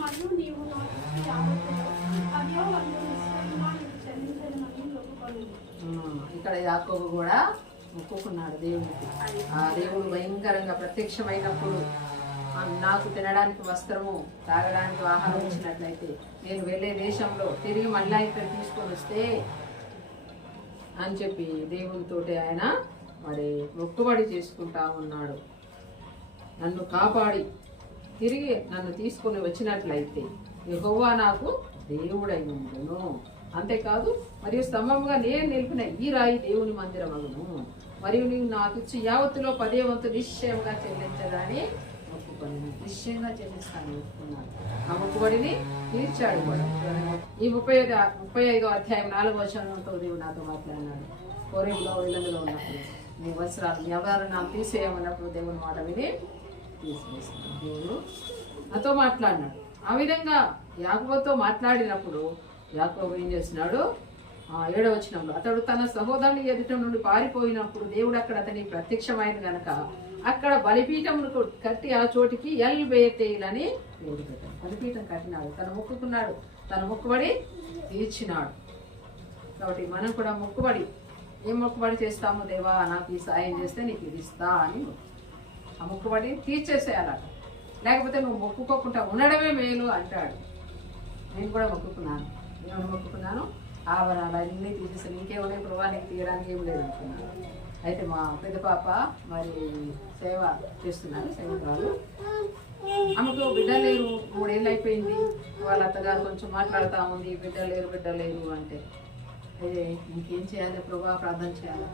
మరియు నీవు నాకు ఇచ్చి యావత్తులో 10వ వంతు నిశ్చయంగా నీకు చెల్లించదనని ఒప్పుకొనెను. ఇక్కడ యాకోబు కూడా మొక్కుకున్నాడు దేవునికి. ఆ దేవుడు భయంకరంగా ప్రత్యక్షమైనప్పుడు నాకు తినడానికి వస్త్రము, తాగడానికి ఆహారం ఇచ్చినట్లయితే నేను వెళ్ళే దేశంలో తిరిగి మళ్ళా ఇక్కడ తీసుకొని వస్తే అని చెప్పి దేవునితోటి ఆయన మరి మొక్కుబడి చేసుకుంటా ఉన్నాడు. నన్ను కాపాడి తిరిగి నన్ను తీసుకొని వచ్చినట్లయితే యెహోవా నాకు దేవుడై ఉండును. అంతేకాదు మరియు స్తంభంగా నేను నిలిపిన ఈ రాయి దేవుని మందిరమగును. మరియు నీవు నాకు ఇచ్చి యావత్తులో 10వ వంతు నిశ్చయంగా చెల్లించదని మొక్కుకొని నిశ్చయంగా చెల్లిస్తాను ఒప్పుకున్నాడు. ఆ మొక్కుబడిని తీర్చాడు కూడా. ఈ 35వ అధ్యాయం 4వ వచనంతో దేవుడు నాతో మాట్లాడినాడు. కోరేపులో ఇళ్ళలో ఉన్నప్పుడు నీ వస్త్రాలు ఎవరు నాకు తీసేయమన్నప్పుడు దేవుని మాట విని తీసివేస్తున్నాడు. దేవుడు నాతో మాట్లాడినాడు. ఆ విధంగా యాకోబుతో మాట్లాడినప్పుడు యాకోబు ఏం చేస్తున్నాడు? 7వ వచనంలో అతడు తన సహోదరుని ఎదుట నుండి పారిపోయినప్పుడు దేవుడు అక్కడ అతనికి ప్రత్యక్షమైన గనక అక్కడ బలిపీఠమును కట్టి ఆ చోటికి ఎల్ బేతేల్ అని పేరు పెట్టాడు. బలిపీఠం కట్టినాడు, తను మొక్కుకున్నాడు, తన మొక్కుబడి తీర్చినాడు. కాబట్టి మనం కూడా మొక్కుబడి ఏం మొక్కుబడి చేస్తామో, దేవా నాకు ఈ సాయం చేస్తే నీకు ఇది ఇస్తా అని ఆ మొక్కుబడి తీర్చేసేయాలట. లేకపోతే నువ్వు మొక్కుకోకుండా ఉండడమే మేలు అంటాడు. నేను కూడా మొక్కుకున్నాను. ఏమైనా మొక్కుకున్నాను? ఆవరణలు అన్నీ తీసేసాను. ఇంకేమున్నాయి ప్రభా, నీకు తీయడానికి ఏం లేదు అనుకున్నాను. అయితే మా పెద్ద పాప మరి సేవ చేస్తున్నారు, సేవకురాలు. ఆమెకు బిడ్డ లేరు, 3 ఏళ్ళు అయిపోయింది. వాళ్ళ అత్తగారు కొంచెం మాట్లాడుతూ ఉంది, బిడ్డ లేరు అంటే అదే ఇంకేం చేయాలి ప్రభా, ప్రార్థన చేయాలి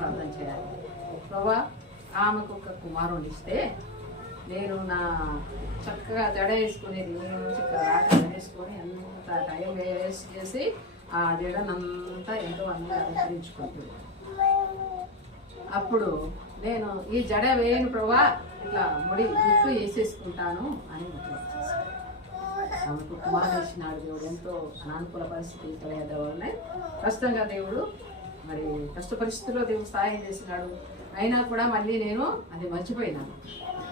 ప్రభా. ఆమెకు ఒక కుమారుని ఇస్తే నేను నా చక్కగా జడ వేసుకుని వేసుకొని అంత టైం వేస్ట్ చేసి ఆ జడనంతా ఎంతో అందంగా అలంకరించుకుంటుంది. అప్పుడు నేను ఈ జడ వేయను ప్రభా, ఇట్లా ముడి గుర్తు వేసేసుకుంటాను అని ఆమెకు కుమారుని ఇచ్చినాడు దేవుడు. ఎంతో అనానుకూల పరిస్థితి కలిగేవాళ్ళనే కష్టంగా దేవుడు మరి కష్ట పరిస్థితుల్లో దేవుడు సహాయం చేసినాడు. అయినా కూడా మళ్ళీ నేను అది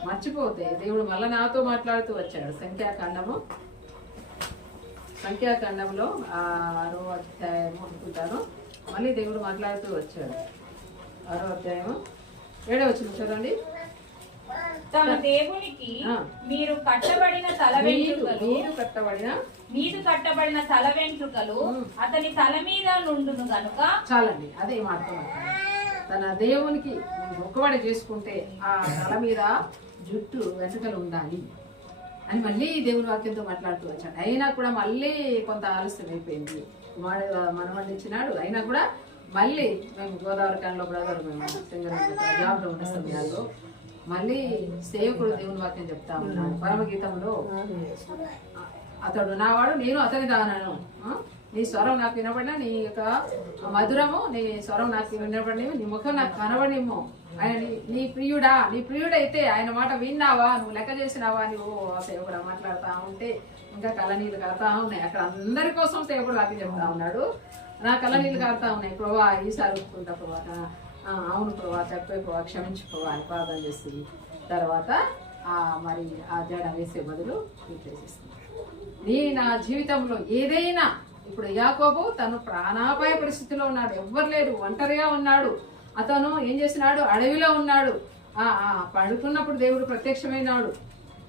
మర్చిపోతే దేవుడు మళ్ళీ నాతో మాట్లాడుతూ వచ్చాడు. సంఖ్యాకాండంలో 6వ అధ్యాయము అనుకుంటాను. మళ్ళీ దేవుడు మాట్లాడుతూ వచ్చాడు. 6వ అధ్యాయము 7వ వచనం చూడండి. తమ దేవునికి మీరు కట్టబడిన తల వెంట్రుకలు అతని తల మీద నుండును గనుక. చాలండి, అదే మాట. తన దేవునికి మొక్కుబడి చేసుకుంటే ఆ తల మీద జుట్టు వెంట్రుకలు ఉండాలి అని మళ్ళీ దేవుని వాక్యంతో మాట్లాడుతూ వచ్చాడు. అయినా కూడా మళ్ళీ కొంత ఆలస్యం అయిపోయింది. మనవాడిని ఇచ్చినాడు. అయినా కూడా మళ్ళీ మేము గోదావరి కాలంలో బ్రదర్ మేము జాబ్లో ఉన్న సమయాల్లో మళ్ళీ సేవకుడు దేవుని వాక్యం చెప్తా ఉన్నాడు. పరమగీతంలో అతడు నావాడు, నేను అతని దానాను. నీ స్వరం నాకు వినబడినా, నీ యొక్క మధురము, నీ స్వరం నాకు వినబడినవి, నీ ముఖం నాకు కనబడేమో. ఆయన నీ ప్రియుడైతే ఆయన మాట విన్నావా, నువ్వు లెక్క చేసినావా అని సేవకుడు మాట్లాడుతూ ఉంటే ఇంకా కళ్ళనీళ్ళు కారుతా ఉన్నాయి. అక్కడ అందరి కోసం సేవకుడు వాక్యం చెప్తా ఉన్నాడు. నా కళ్ళనీళ్ళు కారుతా ఉన్నాయి. ప్రభా ఈసారి ఒప్పుకుంటా ప్రభా, అవును ప్రభా, చెప్పే ప్రభా, క్షమించు ప్రభా అని ప్రార్థన చేస్తుంది. తర్వాత మరి ఆ జడ వేసే బదులు తీసేస్తుంది. నా జీవితంలో ఏదైనా ఇప్పుడు యాకోబు తను ప్రాణాపాయ పరిస్థితిలో ఉన్నాడు, ఎవ్వరు లేరు, ఒంటరిగా ఉన్నాడు. అతను ఏం చేసినాడు? అడవిలో ఉన్నాడు. పడుకున్నప్పుడు దేవుడు ప్రత్యక్షమైనాడు.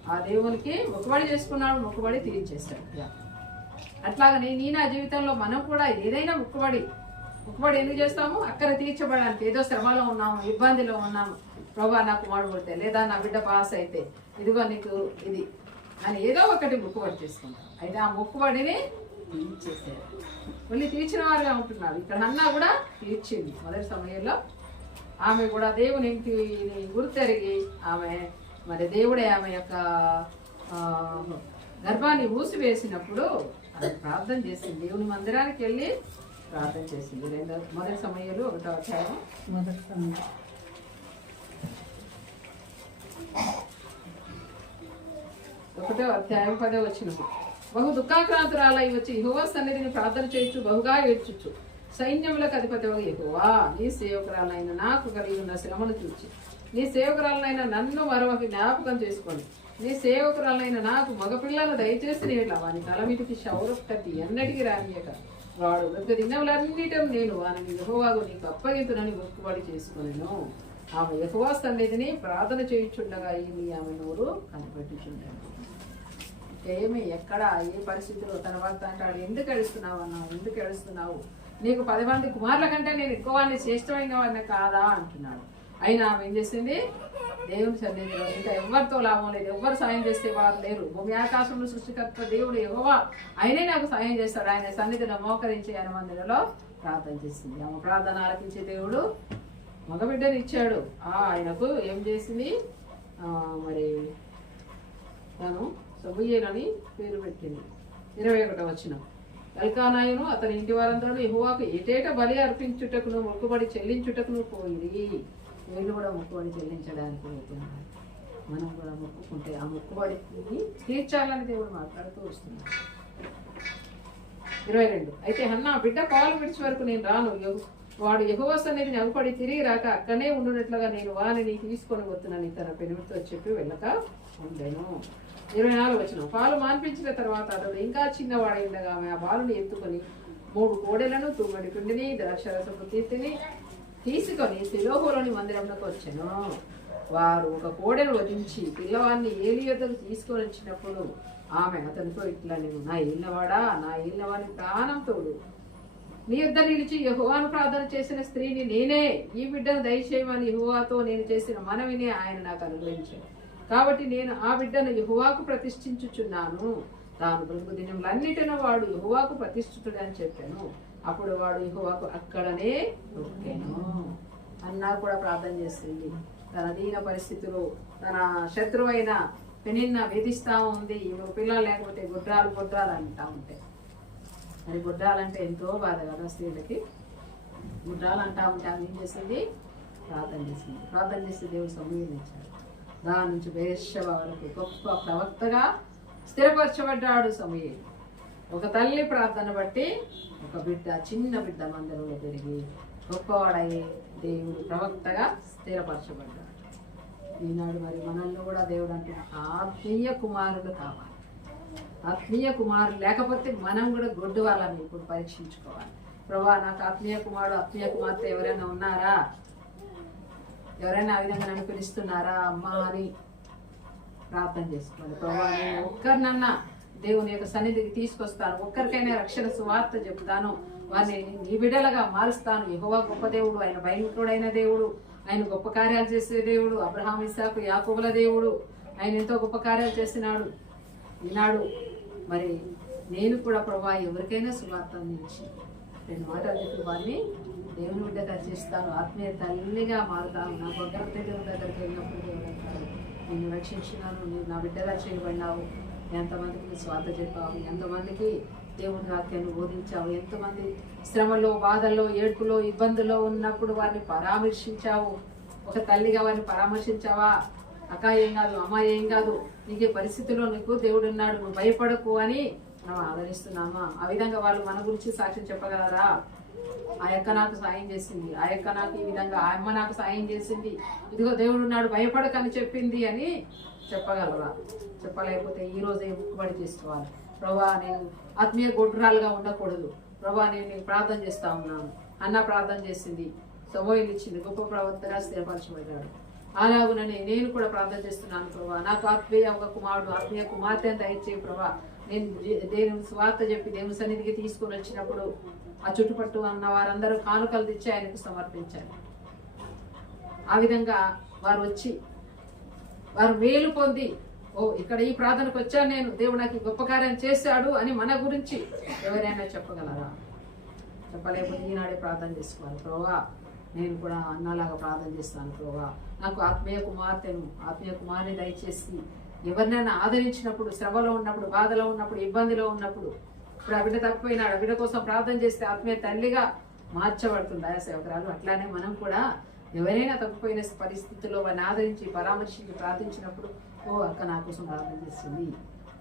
ఆ దేవునికి మొక్కుబడి చేసుకున్నాడు, మొక్కుబడి తీర్చేస్తాడు. అట్లాగనే నా జీవితంలో మనం కూడా ఏదైనా మొక్కుబడి ఎందుకు చేస్తాము? అక్కడ తీర్చబడడానికి. ఏదో శ్రమలో ఉన్నాము, ఇబ్బందిలో ఉన్నాము, ప్రభా నాకు కుమారుడు పుడితే, లేదా నా బిడ్డ పాస్ అయితే, ఇదిగో నీకు ఇది అని ఏదో ఒకటి మొక్కుబడి చేసుకుంటాం. అయితే ఆ మొక్కుబడిని తీర్చేసారు. మళ్ళీ తీర్చిన వారుగా ఉంటున్నారు. ఇక్కడ అన్నా కూడా తీర్చింది. మొదటి సమయంలో ఆమె కూడా దేవుని గుర్తెరిగి ఆమె మరి దేవుడే ఆమె యొక్క గర్భాన్ని మూసివేసినప్పుడు ఆమె ప్రార్థన చేసింది. దేవుని మందిరానికి వెళ్ళి ప్రార్థన చేసింది. మొదటి సమయంలో 1వ అధ్యాయం 1వ అధ్యాయం 10వ వచనము. బహు దుఃఖాక్రాంతురాలై వచ్చి యెహోవా సన్నిధిని ప్రార్థన చేయుచు బహుగా ఏడ్చుచు, సైన్యములకు అధిపతి యెహోవా, నీ సేవకురాలైన నాకు కలిగి ఉన్న శ్రమను చూచి నీ సేవకురాలైన నన్ను మరొక జ్ఞాపకం చేసుకోండి. నీ సేవకురాలైన నాకు మగపిల్లలు దయచేసి నేట్ల వాని తలమిటికి శౌరకతి ఎన్నటికి రానియక వాడు బ్రతుకు దినములన్నిటం నేను వాని యెహోవాకు నీకు అప్పగింతునని మొక్కుబడి చేసుకొనెను. ఆమె యెహోవా సన్నిధిని ప్రార్థన చేయుచుండగా ఆమె నోరు కనిపెట్టుచుండెను. ఏమి ఎక్కడ ఏ పరిస్థితిలో తన భర్త అంటాడు, ఎందుకు ఏడుస్తున్నావు అన్నావు, ఎందుకు ఏడుస్తున్నావు, నీకు 10 మంది కుమారుల కంటే నేను ఎక్కువ వాడిని శ్రేష్టమైన వాడిని కాదా అంటున్నాడు. అయినా ఆమె ఏం చేసింది, దేవుని సన్నిధిలో ఇంకా ఎవరితో లాభం లేదు, ఎవరు సాయం చేస్తే వారు లేరు, భూమి ఆకాశంలో సృష్టికర్త దేవుడు యెహోవా ఆయనే నాకు సాయం చేస్తాడు, ఆయన సన్నిధిలో మోకరించి ఆయన మందిరంలో ప్రార్థన చేసింది. ఆమె ప్రార్థన ఆలకించే దేవుడు మగబిడ్డని ఇచ్చాడు. ఆయనకు ఏం చేసింది, మరి తను సమూయేలని పేరు పెట్టింది. 21వ వచనం. ఎల్కానాయును అతని ఇంటి వారందరూ యెహోవాకు ఏటేటా బలి అర్పించుటకును మొక్కుబడి చెల్లించుటకును పోయి, వీళ్ళు కూడా మొక్కుబడి చెల్లించడానికి పోతున్నారు. మనం కూడా మొక్కుకుంటే ఆ మొక్కుబడిని తీర్చాలని దేవుడు మాట్లాడుతూ వస్తున్నాడు. 22. అయితే హన్నా బిడ్డ పాలు విడిచి వరకు నేను రాను, వాడు యెహోవా సన్నిధిని అగుపడి తిరిగి రాక అక్కడనే ఉండునట్లుగా నేను వానిని తీసుకొని వస్తున్నాను తన పెనుమితో చెప్పి వెళ్ళక ఉండెను. 24వ వచనం. పాలు మాన్పించిన తర్వాత అతడు ఇంకా చిన్నవాడై ఉండగా ఆమె ఆ బాలుని ఎత్తుకొని 3 కోడెలను, తుమ్మడి పిండిని, ద్రాక్షరసపు తీర్తిని తీసుకొని సిలోహులోని మందిరంలోకి వచ్చాను. వారు ఒక కోడెను వధించి పిల్లవాడిని ఏలి యొద్దకు తీసుకొని వచ్చినప్పుడు ఆమె అతనితో ఇట్లా, నేను నా ఏలినవాడా, నా ఏలినవాడిని ప్రాణం తోడు, నీ యొద్ద నిలిచి యెహోవాను ప్రార్థన చేసిన స్త్రీని నేనే, ఈ బిడ్డను దయచేయమని యెహోవాతో నేను చేసిన మనవిని ఆయన నాకు అనుగ్రహించాడు. కాబట్టి నేను ఆ బిడ్డను యెహోవాకు ప్రతిష్ఠించుచున్నాను. తాను బ్రతుకు దినములన్నిటిలో వాడు యెహోవాకు ప్రతిష్ఠితుడు అని చెప్పాను. అప్పుడు వాడు యెహోవాకు అక్కడనే దొరికాను. అన్నా కూడా ప్రార్థన చేస్తుంది. తన దీన పరిస్థితిలో తన శత్రువు అయిన పెనిన్న వేధిస్తా ఉంది. పిల్లలు లేకపోతే గుడ్రాలు అంటా ఉంటాయి. మరి గుడ్రాలంటే ఎంతో బాధ కదా స్త్రీలకి. గుడ్రాలు అంటా ఉంటే ఆమె ఏం చేసింది, ప్రార్థన చేసింది. ప్రార్థన చేసి దేవుడు సమూహనిచ్చాడు. దాని నుంచి బెర్షెబా వరకు గొప్ప ప్రవక్తగా స్థిరపరచబడ్డాడు సమూయేలు. ఒక తల్లి ప్రార్థన బట్టి ఒక బిడ్డ, చిన్న బిడ్డ మందిరంలో పెరిగి గొప్పవాడయ్యి దేవుడు ప్రవక్తగా స్థిరపరచబడ్డాడు. ఈనాడు మరి మనల్ని కూడా దేవుడు అంటే ఆత్మీయ కుమారులు కావాలి. ఆత్మీయ కుమారులు లేకపోతే మనం కూడా గొడ్డు వాళ్ళని ఇప్పుడు పరీక్షించుకోవాలి. ప్రభా, నాకు ఆత్మీయ కుమారుడు, ఆత్మీయ కుమార్తె ఎవరైనా ఉన్నారా, ఎవరైనా ఆ విధంగా నన్ను పిలుస్తున్నారా అమ్మా అని ప్రార్థన చేసుకోవాలి. ప్రభా, నేను ఒక్కరినన్నా దేవుని యొక్క సన్నిధికి తీసుకొస్తాను, ఒక్కరికైనా రక్షణ సువార్త చెప్తాను, వారిని నీ బిడ్డలుగా మారుస్తాను. యెహోవా గొప్ప దేవుడు, ఆయన భయంకరుడైన దేవుడు, ఆయన గొప్ప కార్యాలు చేసే దేవుడు, అబ్రహాం, ఇస్సాకు, యాకోబుల దేవుడు, ఆయన ఎంతో గొప్ప కార్యాలు చేసినాడు. ఈనాడు మరి నేను కూడా ప్రభా ఎవరికైనా సువార్త అందించి 2 మాటలు చెప్పి వారిని దేవుని బిడ్డగా చేస్తాను, ఆత్మీయ తల్లిగా మారుతాను. నా భద్రత దేవుని దగ్గరికి వెళ్ళినప్పుడు దేవుడు అంటాడు, నేను రక్షించినాను, నీవు నా బిడ్డగా చేయబడినావు, ఎంతమందికి నీ స్వార్థ చెప్పావు, ఎంతమందికి దేవుని వాక్యాన్ని బోధించావు, ఎంతమంది శ్రమలో, బాధల్లో, ఏడ్పులో, ఇబ్బందుల్లో ఉన్నప్పుడు వారిని పరామర్శించావు. ఒక తల్లిగా వారిని పరామర్శించావా? అక్క ఏం కాదు, అమ్మ ఏం కాదు, నీకే పరిస్థితిలో నీకు దేవుడు ఉన్నాడు, నువ్వు భయపడకు అని మనం ఆదరిస్తున్నామా? ఆ విధంగా వాళ్ళు మన గురించి సాక్ష్యం చెప్పగలరా? ఆ యొక్క నాకు సాయం చేసింది, ఆ యొక్క నాకు ఈ విధంగా, ఆ అమ్మ నాకు సాయం చేసింది, ఇదిగో దేవుడు ఉన్నాడు భయపడకని చెప్పింది అని చెప్పగలరా? చెప్పలేకపోతే ఈ రోజే మొక్కుబడి చేసుకోవాలి. ప్రభా, నేను ఆత్మీయ గొడ్రాలుగా ఉండకూడదు, ప్రభా నేను నీకు ప్రార్థన చేస్తా ఉన్నాను. అన్న ప్రార్థన చేసింది, సమూయేలు ఇచ్చింది, గొప్ప ప్రవక్తగా స్థిరపరచబడ్డాడు. అలాగునని నేను కూడా ప్రార్థన చేస్తున్నాను. ప్రభా, నాకు ఆత్మీయ ఒక కుమారుడు, ఆత్మీయ కుమార్తెను దయచేయి ప్రభా. నేను దేవుని స్వార్థ చెప్పి దేవుని సన్నిధికి తీసుకొని వచ్చినప్పుడు ఆ చుట్టుపట్టు ఉన్న వారందరూ కానుకలు తెచ్చి ఆయనకు సమర్పించారు. ఆ విధంగా వారు వచ్చి వారు మేలు పొంది, ఓ ఇక్కడ ఈ ప్రార్థనకు వచ్చాను నేను, దేవుడు నాకు గొప్ప కార్యం చేశాడు అని మన గురించి ఎవరైనా చెప్పగలరా? చెప్పలేకపోతే ఈనాడే ప్రార్థన చేసుకోవాలి. ప్రభా, నేను కూడా అన్నలాగా ప్రార్థన చేస్తాను ప్రభా, నాకు ఆత్మీయ కుమార్తెను, ఆత్మీయ కుమార్ని దయచేసి ఎవరినైనా ఆదరించినప్పుడు, శ్రమలో ఉన్నప్పుడు, బాధలో ఉన్నప్పుడు, ఇబ్బందిలో ఉన్నప్పుడు, ఇప్పుడు ఆ బిడ్డ తప్పిపోయినాడు, ఆ బిడ్డ కోసం ప్రార్థన చేస్తే ఆత్మీయ తల్లిగా మార్చబడుతుంది ఆ సేవకురాలు. అట్లానే మనం కూడా ఎవరైనా తప్పిపోయిన పరిస్థితుల్లో వారిని ఆదరించి పరామర్శించి ప్రార్థించినప్పుడు, ఓ అక్క నా కోసం ప్రార్థన చేస్తుంది,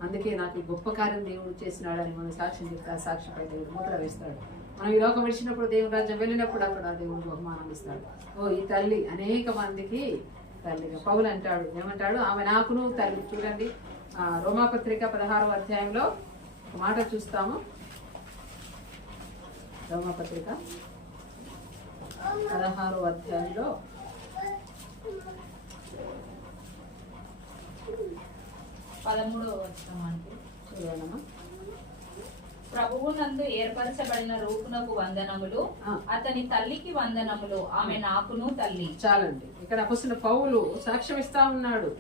అందుకే నాకు ఈ గొప్ప కార్యం దేవుడు చేసినాడని మనం సాక్ష్యం చెప్తారు. సాక్షిపై దేవుడు ముద్ర వేస్తాడు. మనం ఈ లోకం విడిచినప్పుడు, దేవుని రాజ్యం వెళ్ళినప్పుడు అక్కడ దేవుడు బహుమానం ఇస్తాడు. ఓ ఈ తల్లి అనేక మందికి తల్లిగా. పౌలు అంటాడు, ఏమంటాడు, ఆమె నాకును తల్లి. చూడండి రోమాపత్రిక 16వ అధ్యాయంలో ఒక మాట చూస్తాము. రోమాపత్రిక 16వ అధ్యాయంలో 13వ వచనమానికి చూడమ్మా. ప్రభువునందు ఏర్పరచబడిన రూపునకు వందనములు, అతని తల్లికి వందనములు, ఆమె నాకును తల్లి. చాలండి. ఇక్కడ అపొస్తలుడైన పౌలు సాక్ష్యం ఇస్తా ఉన్నాడు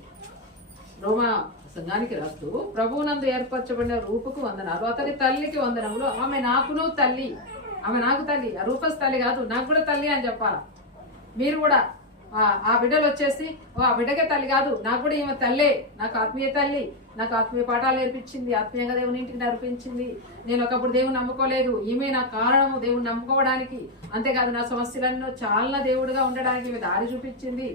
రోమా సంఘానికి రాస్తూ, ప్రభువునందు ఏర్పరచబడిన రూపుకు వందనాలు, అతని తల్లికి వందనములు, ఆమె నాకును తల్లి. ఆమె నాకు తల్లి, ఆ రూపస్ తల్లి కాదు, నాకు కూడా తల్లి అని చెప్పాలా. మీరు కూడా ఆ బిడ్డలు వచ్చేసి, ఆ బిడ్డకే తల్లి కాదు, నాకు కూడా ఈమె తల్లే, నాకు ఆత్మీయ తల్లి, నాకు ఆత్మీయ పాఠాలు నేర్పించింది, ఆత్మీయంగా దేవుని ఇంటికి నడిపించింది, నేను ఒకప్పుడు దేవుని నమ్ముకోలేదు, ఈమె నా కారణము దేవుని నమ్ముకోవడానికి, అంతేకాదు నా సమస్యలన్నీ చాలా దేవుడిగా ఉండడానికి ఈమె దారి చూపించింది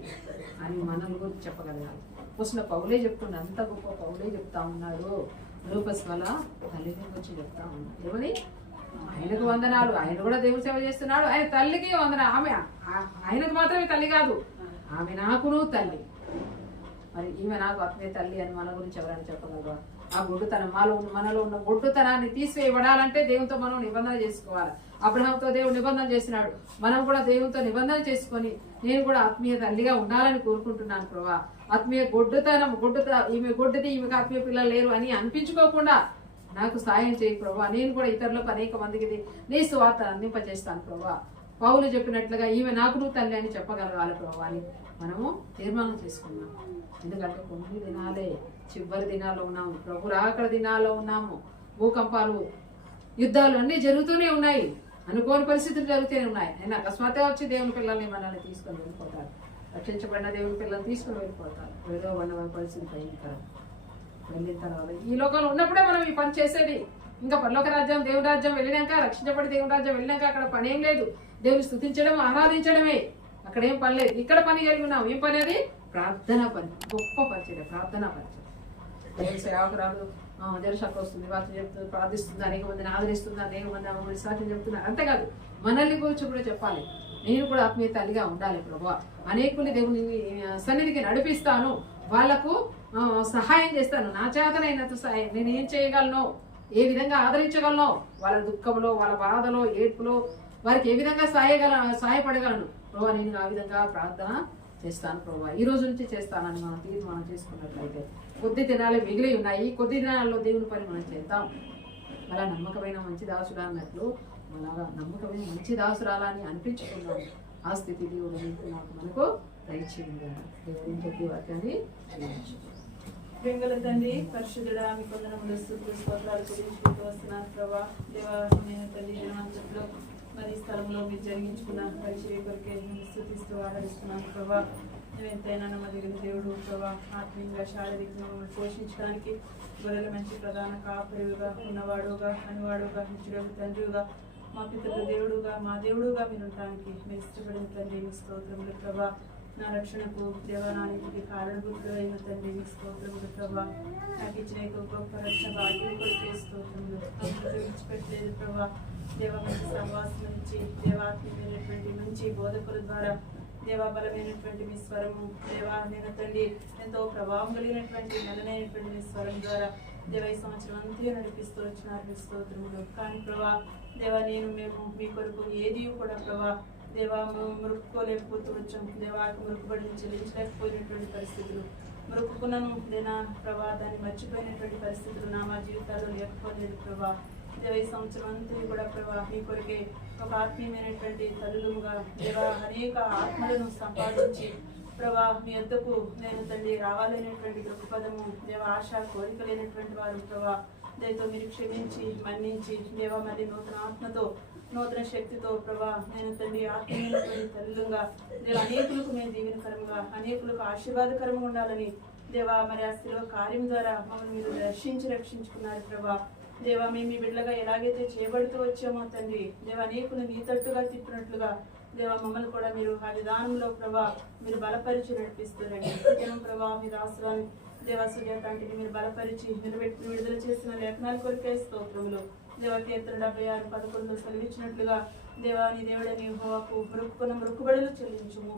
అని మనల్ని గురించి చెప్పగలగాలి. వస్తున్న పౌలే చెప్తుండే, అంత గొప్ప పౌలే చెప్తా ఉన్నాడు. రూపస్ వల్ల తల్లి గురించి చెప్తా ఉన్నాడు. ఏమని? ఆయనకు వందనాలు, ఆయన కూడా దేవుని సేవ చేస్తున్నాడు, ఆయన తల్లికి వందనాలు. ఆమె ఆయనకు మాత్రమే తల్లి కాదు, ఆమె నాకును తల్లి. మరి ఈమె నాకు ఆత్మీయ తల్లి అని మన గురించి ఎవరైనా చెప్పగలరా? ఆ గొడ్డుతనం మనలో ఉన్న గొడ్డుతనాన్ని తీసివేయబడాలంటే దేవునితో మనం నిబంధన చేసుకోవాలి. అబ్రహాంతో దేవుడు నిబంధన చేసినాడు, మనం కూడా దేవునితో నిబంధన చేసుకొని నేను కూడా ఆత్మీయ తల్లిగా ఉండాలని కోరుకుంటున్నాను ప్రభా. ఆత్మీయ ఈమె గొడ్డుది, ఈమెకు ఆత్మీయ పిల్లలు లేరు అని అనిపించుకోకుండా నాకు సాయం చేయి ప్రభా. నేను కూడా ఇతరులకు అనేక మందికి నీ సువార్త అందింపజేస్తాను ప్రభా. పౌలు చెప్పినట్లుగా ఈమె నాకు నువ్వు తల్లి అని చెప్పగలగాలి ప్రభా అని మనము తీర్మానం చేసుకున్నాం. ఎందుకంటే కొన్ని దినాలే, చివరి దినాల్లో ఉన్నాము, ప్రభు రాకడ దినాల్లో ఉన్నాము. భూకంపాలు, యుద్ధాలు అన్నీ జరుగుతూనే ఉన్నాయి, అనుకోని పరిస్థితులు జరుగుతూనే ఉన్నాయి. అయినా అకస్మాత్తుగా వచ్చి దేవుని పిల్లల్ని మనల్ని తీసుకొని వెళ్ళిపోతారు. రక్షించబడిన దేవుని పిల్లల్ని తీసుకొని వెళ్ళిపోతారు. ఏదో ఉన్న పరిస్థితి భయంకరం. వెళ్ళిన తర్వాత ఈ లోకంలో ఉన్నప్పుడే మనం ఈ పని చేసేది. ఇంకా పరలోక రాజ్యం, దేవుని రాజ్యం వెళ్ళినాక, రక్షించబడి దేవుని రాజ్యం వెళ్ళినాక అక్కడ పని ఏం లేదు. దేవుని స్తుతించడం, ఆరాధించడమే, అక్కడ ఏం పని లేదు. ఇక్కడ పని కలిగి ఉన్నాం. ఏం పని? అది ప్రార్థన పని, గొప్ప పరిచయం, ప్రార్థనా పరిచయం. దేవుని సేవకురాలు జెరూసలేంకి వస్తుంది, వాక్యం చెప్తుంది, ప్రార్థిస్తుంది, అనేక మందిని ఆదరిస్తుంది, అనేక మంది ఆమె సాక్ష్యం చెప్తున్నారు. అంతేకాదు మనల్ని గురించి కూడా చెప్పాలి. నేను కూడా ఆత్మీయ తల్లిగా ఉండాలి ప్రభా. అనేకుల్ని దేవుని సన్నిధికి నడిపిస్తాను, వాళ్లకు సహాయం చేస్తాను, నా చేతనైనంత సహాయం నేను ఏం చేయగలను, ఏ విధంగా ఆదరించగలను, వాళ్ళ దుఃఖంలో, వాళ్ళ బాధలో, ఏడ్పులో వారికి ఏ విధంగా సహాయపడగలను ప్రభా. నేను ఆ విధంగా ప్రార్థన చేస్తాను ప్రభా, ఈ రోజు నుంచి చేస్తానని మనం తీర్మానం చేసుకున్నట్లయితే కొద్ది దినాలే మిగిలి ఉన్నాయి. కొద్ది దినాల్లో దేవుని పని మనం చేద్దాం. అలా నమ్మకమైన మంచి దాసుడా అన్నట్లు అలాగా నమ్మకమైన మంచి దాసురాలని అనిపించుకున్నాం. ఆ స్థితి దేవుడు మనకు దయచేయండి. దేవుని చెప్పి వాక్యాన్ని బెంగళ తండ్రి పరిశుద్ధుడా, మీ కొందరములు స్తోత్రాలు చెల్లించుకుంటూ వస్తున్నాను ప్రభా. దేవా నేను తల్లి దినవంతట్లో మరి స్థలంలో మీరు జరిగించుకున్న పరిచర్య కొరికే స్తుతిస్తూ ఆరాధిస్తున్నాను ప్రభా. నువ్వెంతైనా నమ్మదగిన దేవుడు ప్రభా. ఆత్మీయంగా, శారీరకంగా మమ్మల్ని పోషించడానికి గొర్రెల మంచి ప్రధాన కాపరిగా ఉన్నవాడుగా, అనువాడుగా, నిత్యుడు తండ్రిగా, మా పితృ దేవుడుగా, మా దేవుడుగా మీరు ఉండడానికి మీరు ఇష్టపడిన తండ్రి మీ స్తోత్రములు ప్రభా. నా రక్షణకు దేవనానికి కారణభూతులు అయిన తండ్రి మీ స్తోత్రములు ప్రభా. నాకు ఇచ్చిన గొప్ప రక్షణ భాగ్యం కొరికే స్తోత్రములు విడిచిపెట్టలేదు ప్రభా. దేవ మంచి సహవాసం నుంచి, దేవాత్మీయమైనటువంటి మంచి బోధకుల ద్వారా, దేవాబలమైనటువంటి మీ స్వరము, దేవా నేను తండ్రి ఎంతో ప్రభావం కలిగినటువంటి నెలనైనటువంటి మీ స్వరం ద్వారా దేవ ఈ సంవత్సరం అంతా నడిపిస్తూ వచ్చినారు మీ స్తోత్రములు. కానీ ప్రభా దేవా మేము మీ కొరకు ఏది కూడా ప్రభా దేవా మురుక్కోలేకపోతూ వచ్చాం. దేవాకు మురుకుబడిని చెల్లించలేకపోయినటువంటి పరిస్థితులు, మురుక్కున్నాను దేనా ప్రభా దాన్ని మర్చిపోయినటువంటి పరిస్థితులు మా జీవితాల్లో లేకపోలేదు ప్రభా. దేవ ఈ సంవత్సరం అంతా కూడా ప్రభా మీ కొరికే ఒక ఆత్మీయమైనటువంటి తల్లులుగా దేవా అనేక ఆత్మలను సంపాదించి ప్రభా మీ వద్దకు నేను తండ్రి రావాలనేటువంటి దృక్పథము, దేవ ఆశ కోరిక లేనటువంటి వారు ప్రభా దయతో మీరు క్షమించి మన్నించి దేవ మరి నూతన ఆత్మతో నూతన శక్తితో ప్రభా నేను తండ్రి ఆత్మీయమైనటువంటి తల్లుగా దేవ అనేకులకు మేము దీవెనకరంగా అనేకులకు ఆశీర్వాదకరంగా ఉండాలని దేవా మరి ఆ శిలువ కార్యం ద్వారా మమ్మల్ని మీరు దర్శించి రక్షించుకున్నారు ప్రభా దేవా మేము మీ బిడ్డలుగా ఎలాగైతే చేయబడుతూ వచ్చామో తండ్రి దేవ అనేకులు నీ తట్టుగా తిప్పినట్లుగా దేవ మమ్మల్ని కూడా మీరు ఆ విధానంలో ప్రభా మీరు బలపరిచి నడిపిస్తారండి ప్రభా మీరు ఆశ్రయాన్ని దేవ సుజాతాంటిని మీరు బలపరిచి నిలబెట్టి విడుదల చేసిన లేఖనాల కొరికే స్తోత్రములు దేవ కీర్తన 76:11 సెలవిచ్చినట్లుగా దేవా నీ దేవుడని యెహోవాకు మొక్కుబడులు చెల్లించుము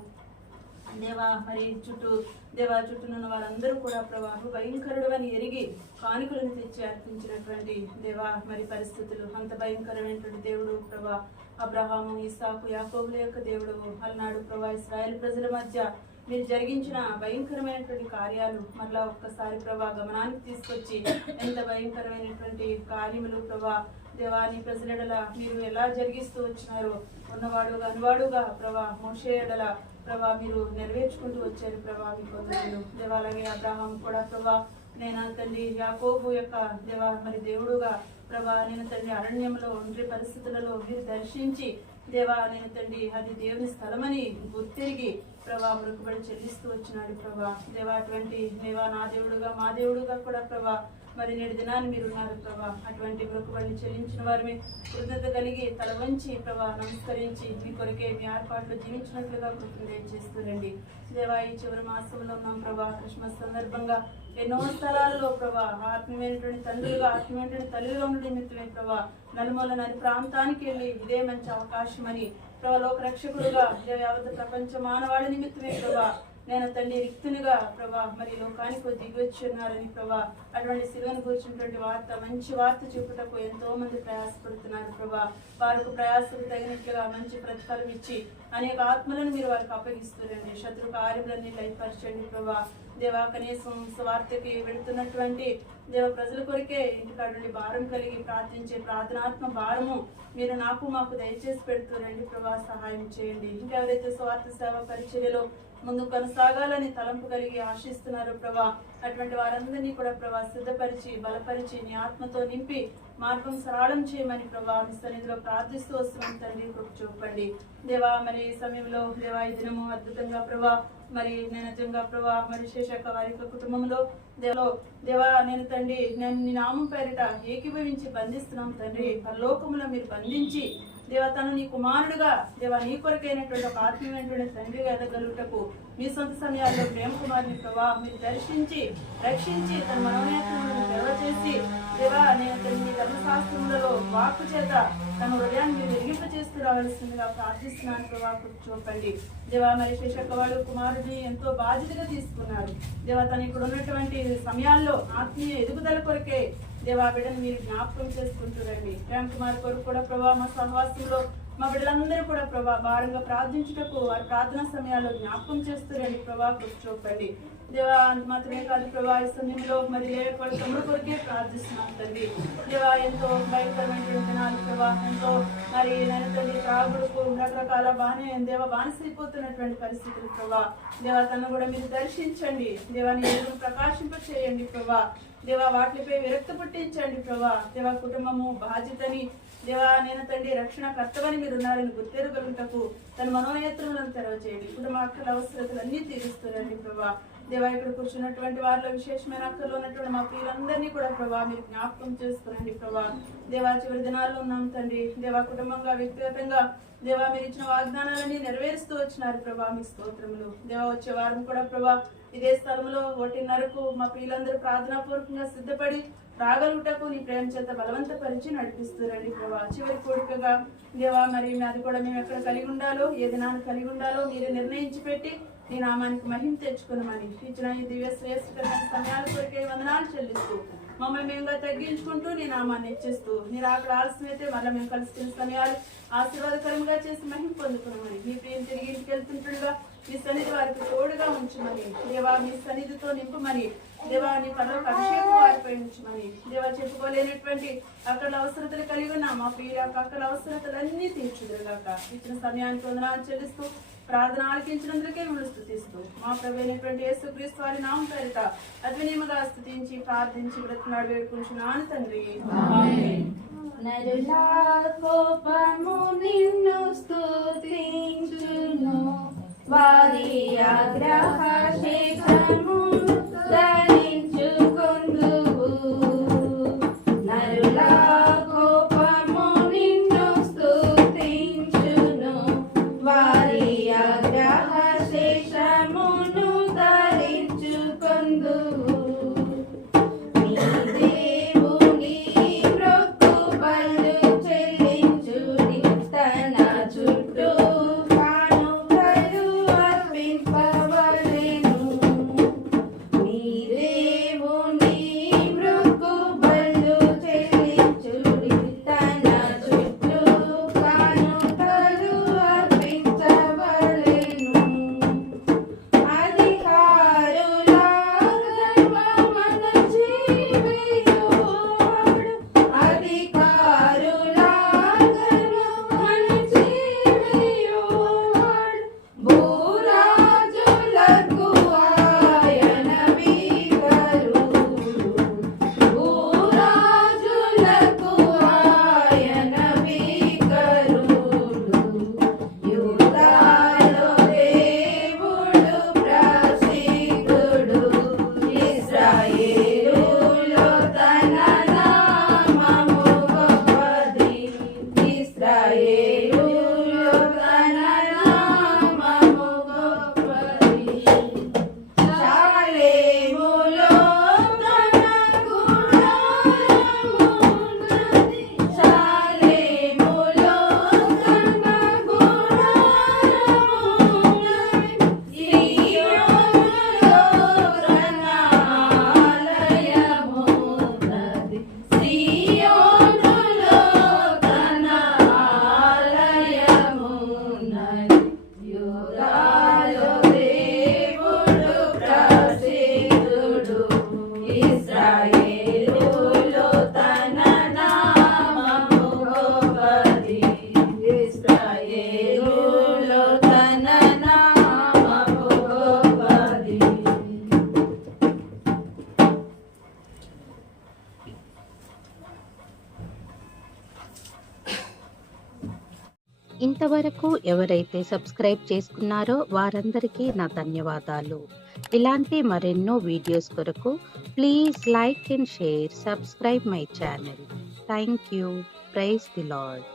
దేవా మరి చుట్టూనున్న వారందరూ కూడా ప్రభా భయంకరుడు అని ఎరిగి కానుకలను తెచ్చి అర్పించినటువంటి దేవా మరి పరిస్థితులు అంత భయంకరమైనటువంటి దేవుడు ప్రభా అబ్రహాము ఇస్సాకు యాకోబుల యొక్క దేవుడు అలనాడు ప్రభా ఇశ్రాయేలు ప్రజల మధ్య మీరు జరిగించిన భయంకరమైనటువంటి కార్యాలు మరలా ఒక్కసారి ప్రభా గమనానికి తీసుకొచ్చి ఎంత భయంకరమైనటువంటి కార్యములు ప్రభా దేవాని ప్రజలెడల మీరు ఎలా జరిగిస్తూ వచ్చినారో ఉన్నవాడుగా అనువాడుగా ప్రభా మోషే ఎడల ప్రభా మీరు నెరవేర్చుకుంటూ వచ్చారు ప్రభా మీ కొందరు దేవాలగే అబ్రహాం కూడా ప్రభా నేను తండ్రి యాకోబు యొక్క దేవా మరి దేవుడుగా ప్రభా నేను తండ్రి అరణ్యంలో ఒంటరి పరిస్థితులలో మీరు దర్శించి దేవా నేను తండ్రి అది దేవుని స్థలమని గుర్తిరిగి ప్రభా మొక్కుబడి చెల్లిస్తూ వచ్చినాడు ప్రభా దేవా అటువంటి దేవా నా దేవుడుగా మా దేవుడుగా కూడా ప్రభా మరి నేడు దినాన్ని మీరు ఉన్నారు ప్రభా అటువంటి మొక్కుబడిని చెల్లించిన వారిని కృతజ్ఞత కలిగి తల వంచి ప్రభా నమస్కరించి మీ కొరకే మీ ఏర్పాట్లు జీవించినట్లుగా కృతజ్ఞత చేస్తూరండి దేవా ఈ చివరి మాసంలో ఉన్నాం ప్రభా క్రిస్మస్ సందర్భంగా ఎన్నో స్థలాల్లో ప్రభా ఆత్మీయమైనటువంటి తండ్రులుగా ఆత్మీయమైనటువంటి తల్లిగా ఉండే నిమిత్తమే ప్రభా నలుమూల నది ప్రాంతానికి వెళ్ళి ఇదే మంచి అవకాశం అని ప్రభా లోక రక్షకుడుగా యావత్ ప్రపంచ మానవాళి నిమిత్తమే ప్రభా నేను తండ్రి రిక్తునిగా ప్రభా మరి లోకానికి దిగి వచ్చి ఉన్నారని ప్రభా అటువంటి శిలువను కూర్చున్నటువంటి వార్త మంచి వార్త చూపుటకు ఎంతో మంది ప్రయాసపడుతున్నారు ప్రభా వారికి ప్రయాసకు తగినట్లుగా మంచి ప్రతిఫలం ఇచ్చి అనేక ఆత్మలను మీరు వారికి అప్పగిస్తున్నారండి శత్రు కార్యములన్నీ లయపరచండి ప్రభా దేవా కనీసం స్వార్థకి వెళుతున్నటువంటి దేవ ప్రజల కొరికే ఇంటికాడ నుండి భారం కలిగి ప్రార్థించే ప్రార్థనాత్మ భారము మీరు నాకు మాకు దయచేసి పెడుతురండి ప్రభా సహాయం చేయండి ఇంకెవరైతే స్వార్థ సేవ పరిచర్యలో ముందు కొనసాగాలని తలంపు కలిగి ఆశిస్తున్నారు ప్రభా అటువంటి వారందరినీ కూడా ప్రభా సిద్ధపరిచి బలపరిచి నీ ఆత్మతో నింపి మార్గం సరళం చేయమని ప్రభా మీ సన్నిధిలో ప్రార్థిస్తూ వస్తున్నాం తండ్రి కృప చూపండి దేవా మరి ఈ సమయంలో దేవా ఈ దినము అద్భుతంగా ప్రభా మరి నేను నిజంగా ప్రభా మరి శేషక్క వారి కుటుంబంలో దేవా నేను తండ్రి నేను నీ నామం పేరిట ఏకీభవించి బంధిస్తున్నాం తండ్రి పరలోకములో మీరు బంధించి దేవా తను నీ కుమారుడుగా దేవా నీ కొరకైనటువంటి ఒక ఆత్మీయమైనటువంటి తండ్రిగా ఎదగలుగుటకు మీ సొంత సమయాల్లో ప్రేమ కుమారుని ప్రభా మీరు దర్శించి రక్షించి తన మనోనేత్రములను తెరవచేసి దేవా నేను నీ ధర్మశాస్త్రములలో వాక్కు చేత తన హృదయాన్ని మీరు వెలిగింప చేస్తూ రావాల్సిందిగా ప్రార్థిస్తున్నాను ప్రభా చూపండి దేవా మరి శేషక్క వాళ్ళు కుమారుడిని ఎంతో బాధ్యతగా తీసుకున్నారు దేవా తను ఇక్కడ ఉన్నటువంటి సమయాల్లో ఆత్మీయ ఎదుగుదల కొరకే దేవా బిడ్డను మీరు జ్ఞాపకం చేసుకుంటురండి ప్రేమ కుమార్ కొరకు కూడా ప్రభా మా సహవాసంలో మా బిడ్డలందరూ కూడా ప్రభా భారంగా ప్రార్థించుటకు వారి ప్రార్థనా సమయాల్లో జ్ఞాపకం చేస్తురండి ప్రభా చూపండి దేవా అంత మాత్రమే కాదు ప్రభా ఈ సమయంలో మరి లేకపోతే తమ్ముడు కొరికే ప్రార్థిస్తున్నాం తండ్రి దేవా ఎంతో భయంకరమైనటువంటి దినాలు ప్రభా ఎంతో మరి నేను తండ్రి త్రాగుడుకు రకరకాల బానిసైపోతున్నటువంటి పరిస్థితులు ప్రభా దేవా తను కూడా మీరు దర్శించండి దేవా నీ ఎదురు ప్రకాశింప చేయండి ప్రభా దేవా వాటిపై విరక్తి పుట్టించండి ప్రభా దేవా కుటుంబము బాధ్యతని దేవా నేను తండ్రి రక్షణ కర్తవని మీరు ఉన్నారని గుర్తెరగలుగుటకు తన మనోనేత్రములను తెరవచేయండి కుటుంబ అక్కల అవసరతలన్నీ తీరుస్తారండి ప్రభా దేవా ఇక్కడ కూర్చున్నటువంటి వారిలో విశేషమైన అక్కర్లో ఉన్నటువంటి మా ప్రియులందరినీ కూడా ప్రభా మీరు జ్ఞాపకం చేసుకురండి ప్రభా దేవా చివరి దినాల్లో ఉన్నాం తండ్రి దేవా కుటుంబంగా వ్యక్తిగతంగా దేవా మీరు ఇచ్చిన వాగ్దానాలన్నీ నెరవేరుస్తూ వచ్చినారు ప్రభా మీ స్తోత్రములు దేవా వచ్చే వారం కూడా ప్రభా ఇదే స్థలంలో 1:30కు మా ప్రియులందరూ ప్రార్థనాపూర్వకంగా సిద్ధపడి రాగలుగుటకు నీ ప్రేమ చేత బలవంతపరిచి నడిపిస్తురండి ప్రభా చివరి కోరికగా దేవా మరి అది కూడా మేము ఎక్కడ కలిగి ఉండాలో ఏ దినాన్ని కలిగి ఉండాలో మీరే నిర్ణయించి పెట్టి నీ నామానికి మహిమ తెచ్చుకున్నామని ఇచ్చిన ఈ దివ్య శ్రేష్ఠకరమైన సమయాల కొరికే వందనాలు చెల్లిస్తూ మమ్మల్ని మేముగా తగ్గించుకుంటూ నీ నామాన్ని హెచ్చిస్తూ మీరు అక్కడ ఆలస్యమైతే మళ్ళీ మేము కలిసి సమయాలు ఆశీర్వాదకరంగా చేసి మహిమ పొందుకున్నామని మీ ప్రియం తిరిగి ఇంటికి వెళ్తుంటుండగా మీ సన్నిధి వారికి తోడుగా ఉంచమని దేవా మీ సన్నిధితో నింపమని దేవా నీ పదవులకు అభిషేకం వారిపై ఉంచమని దేవా చెప్పుకోలేనటువంటి అక్కడ అవసరతలు కలిగి ఉన్న మా ప్రియుల అక్కడ అవసరతలన్నీ తీర్చుదురుగాక ఇచ్చిన సమయానికి వందనాలు చెల్లిస్తూ ప్రార్థన ఆలకించినందుకే మిమ్మల్ని స్తుతిస్తూ మా ప్రభువైనటువంటి యేసుక్రీస్తు వారి నామం పేరిట అద్వినీయముగా స్తుతించి ప్రార్థించి బ్రతిమాడి వేడుకుంటున్నాను తండ్రి. ఆమేన్. నరులా కోపము నిన్ను స్తుతించును, వారి ఆగ్రహ శేషము ధరించుకొందువు. నరులా కోపము నిన్ను స్తుతించును, వారి ఆగ్రహ శేషమును ధరించుకొందువు. నీ దేవుని మ్రొక్కుబళ్ళు చెల్లించుడి, తన చుట్టూ కానుకలు అర్పింపవలెను. నీ దేవుని మ్రొక్కుబళ్ళు చెల్లించుడి, తన చుట్టూ కానుకలు అర్పించవలెను. అధికారుల గర్వమణచి వేయువాడు, అధికారుల గర్వమణచి వేయువాడు, భూరాజులకు ఆయన భీకరుడు, భూరాజులకు ఆయన భీకరుడు. యూదాలో దేవుడు ప్రసిద్ధుడు, ఇశ్రాయేలులో తన నామము గొప్పది, ఇశ్రాయేలులో తన నామము గొప్పది. షాలేములో తన గుడారమున్నది, షాలేములో తన గుడారమున్నది, సియోనులో తన ఆలయమున్నది, సియోనులో తన ఆలయమున్నది. యూదాలో దేవుడు ప్రసిద్ధుడు, ఇశ్రాయేలులో తన నామము గొప్పది, ఇశ్రాయేలులో తన నామము గొప్పది. ఇంతవరకు ఎవరైతే సబ్స్క్రైబ్ చేసుకున్నారో వారందరికీ నా ధన్యవాదాలు. ఇలాంటి మరెన్నో వీడియోస్ కొరకు please like and share, subscribe my channel. Thank you. Praise the lord.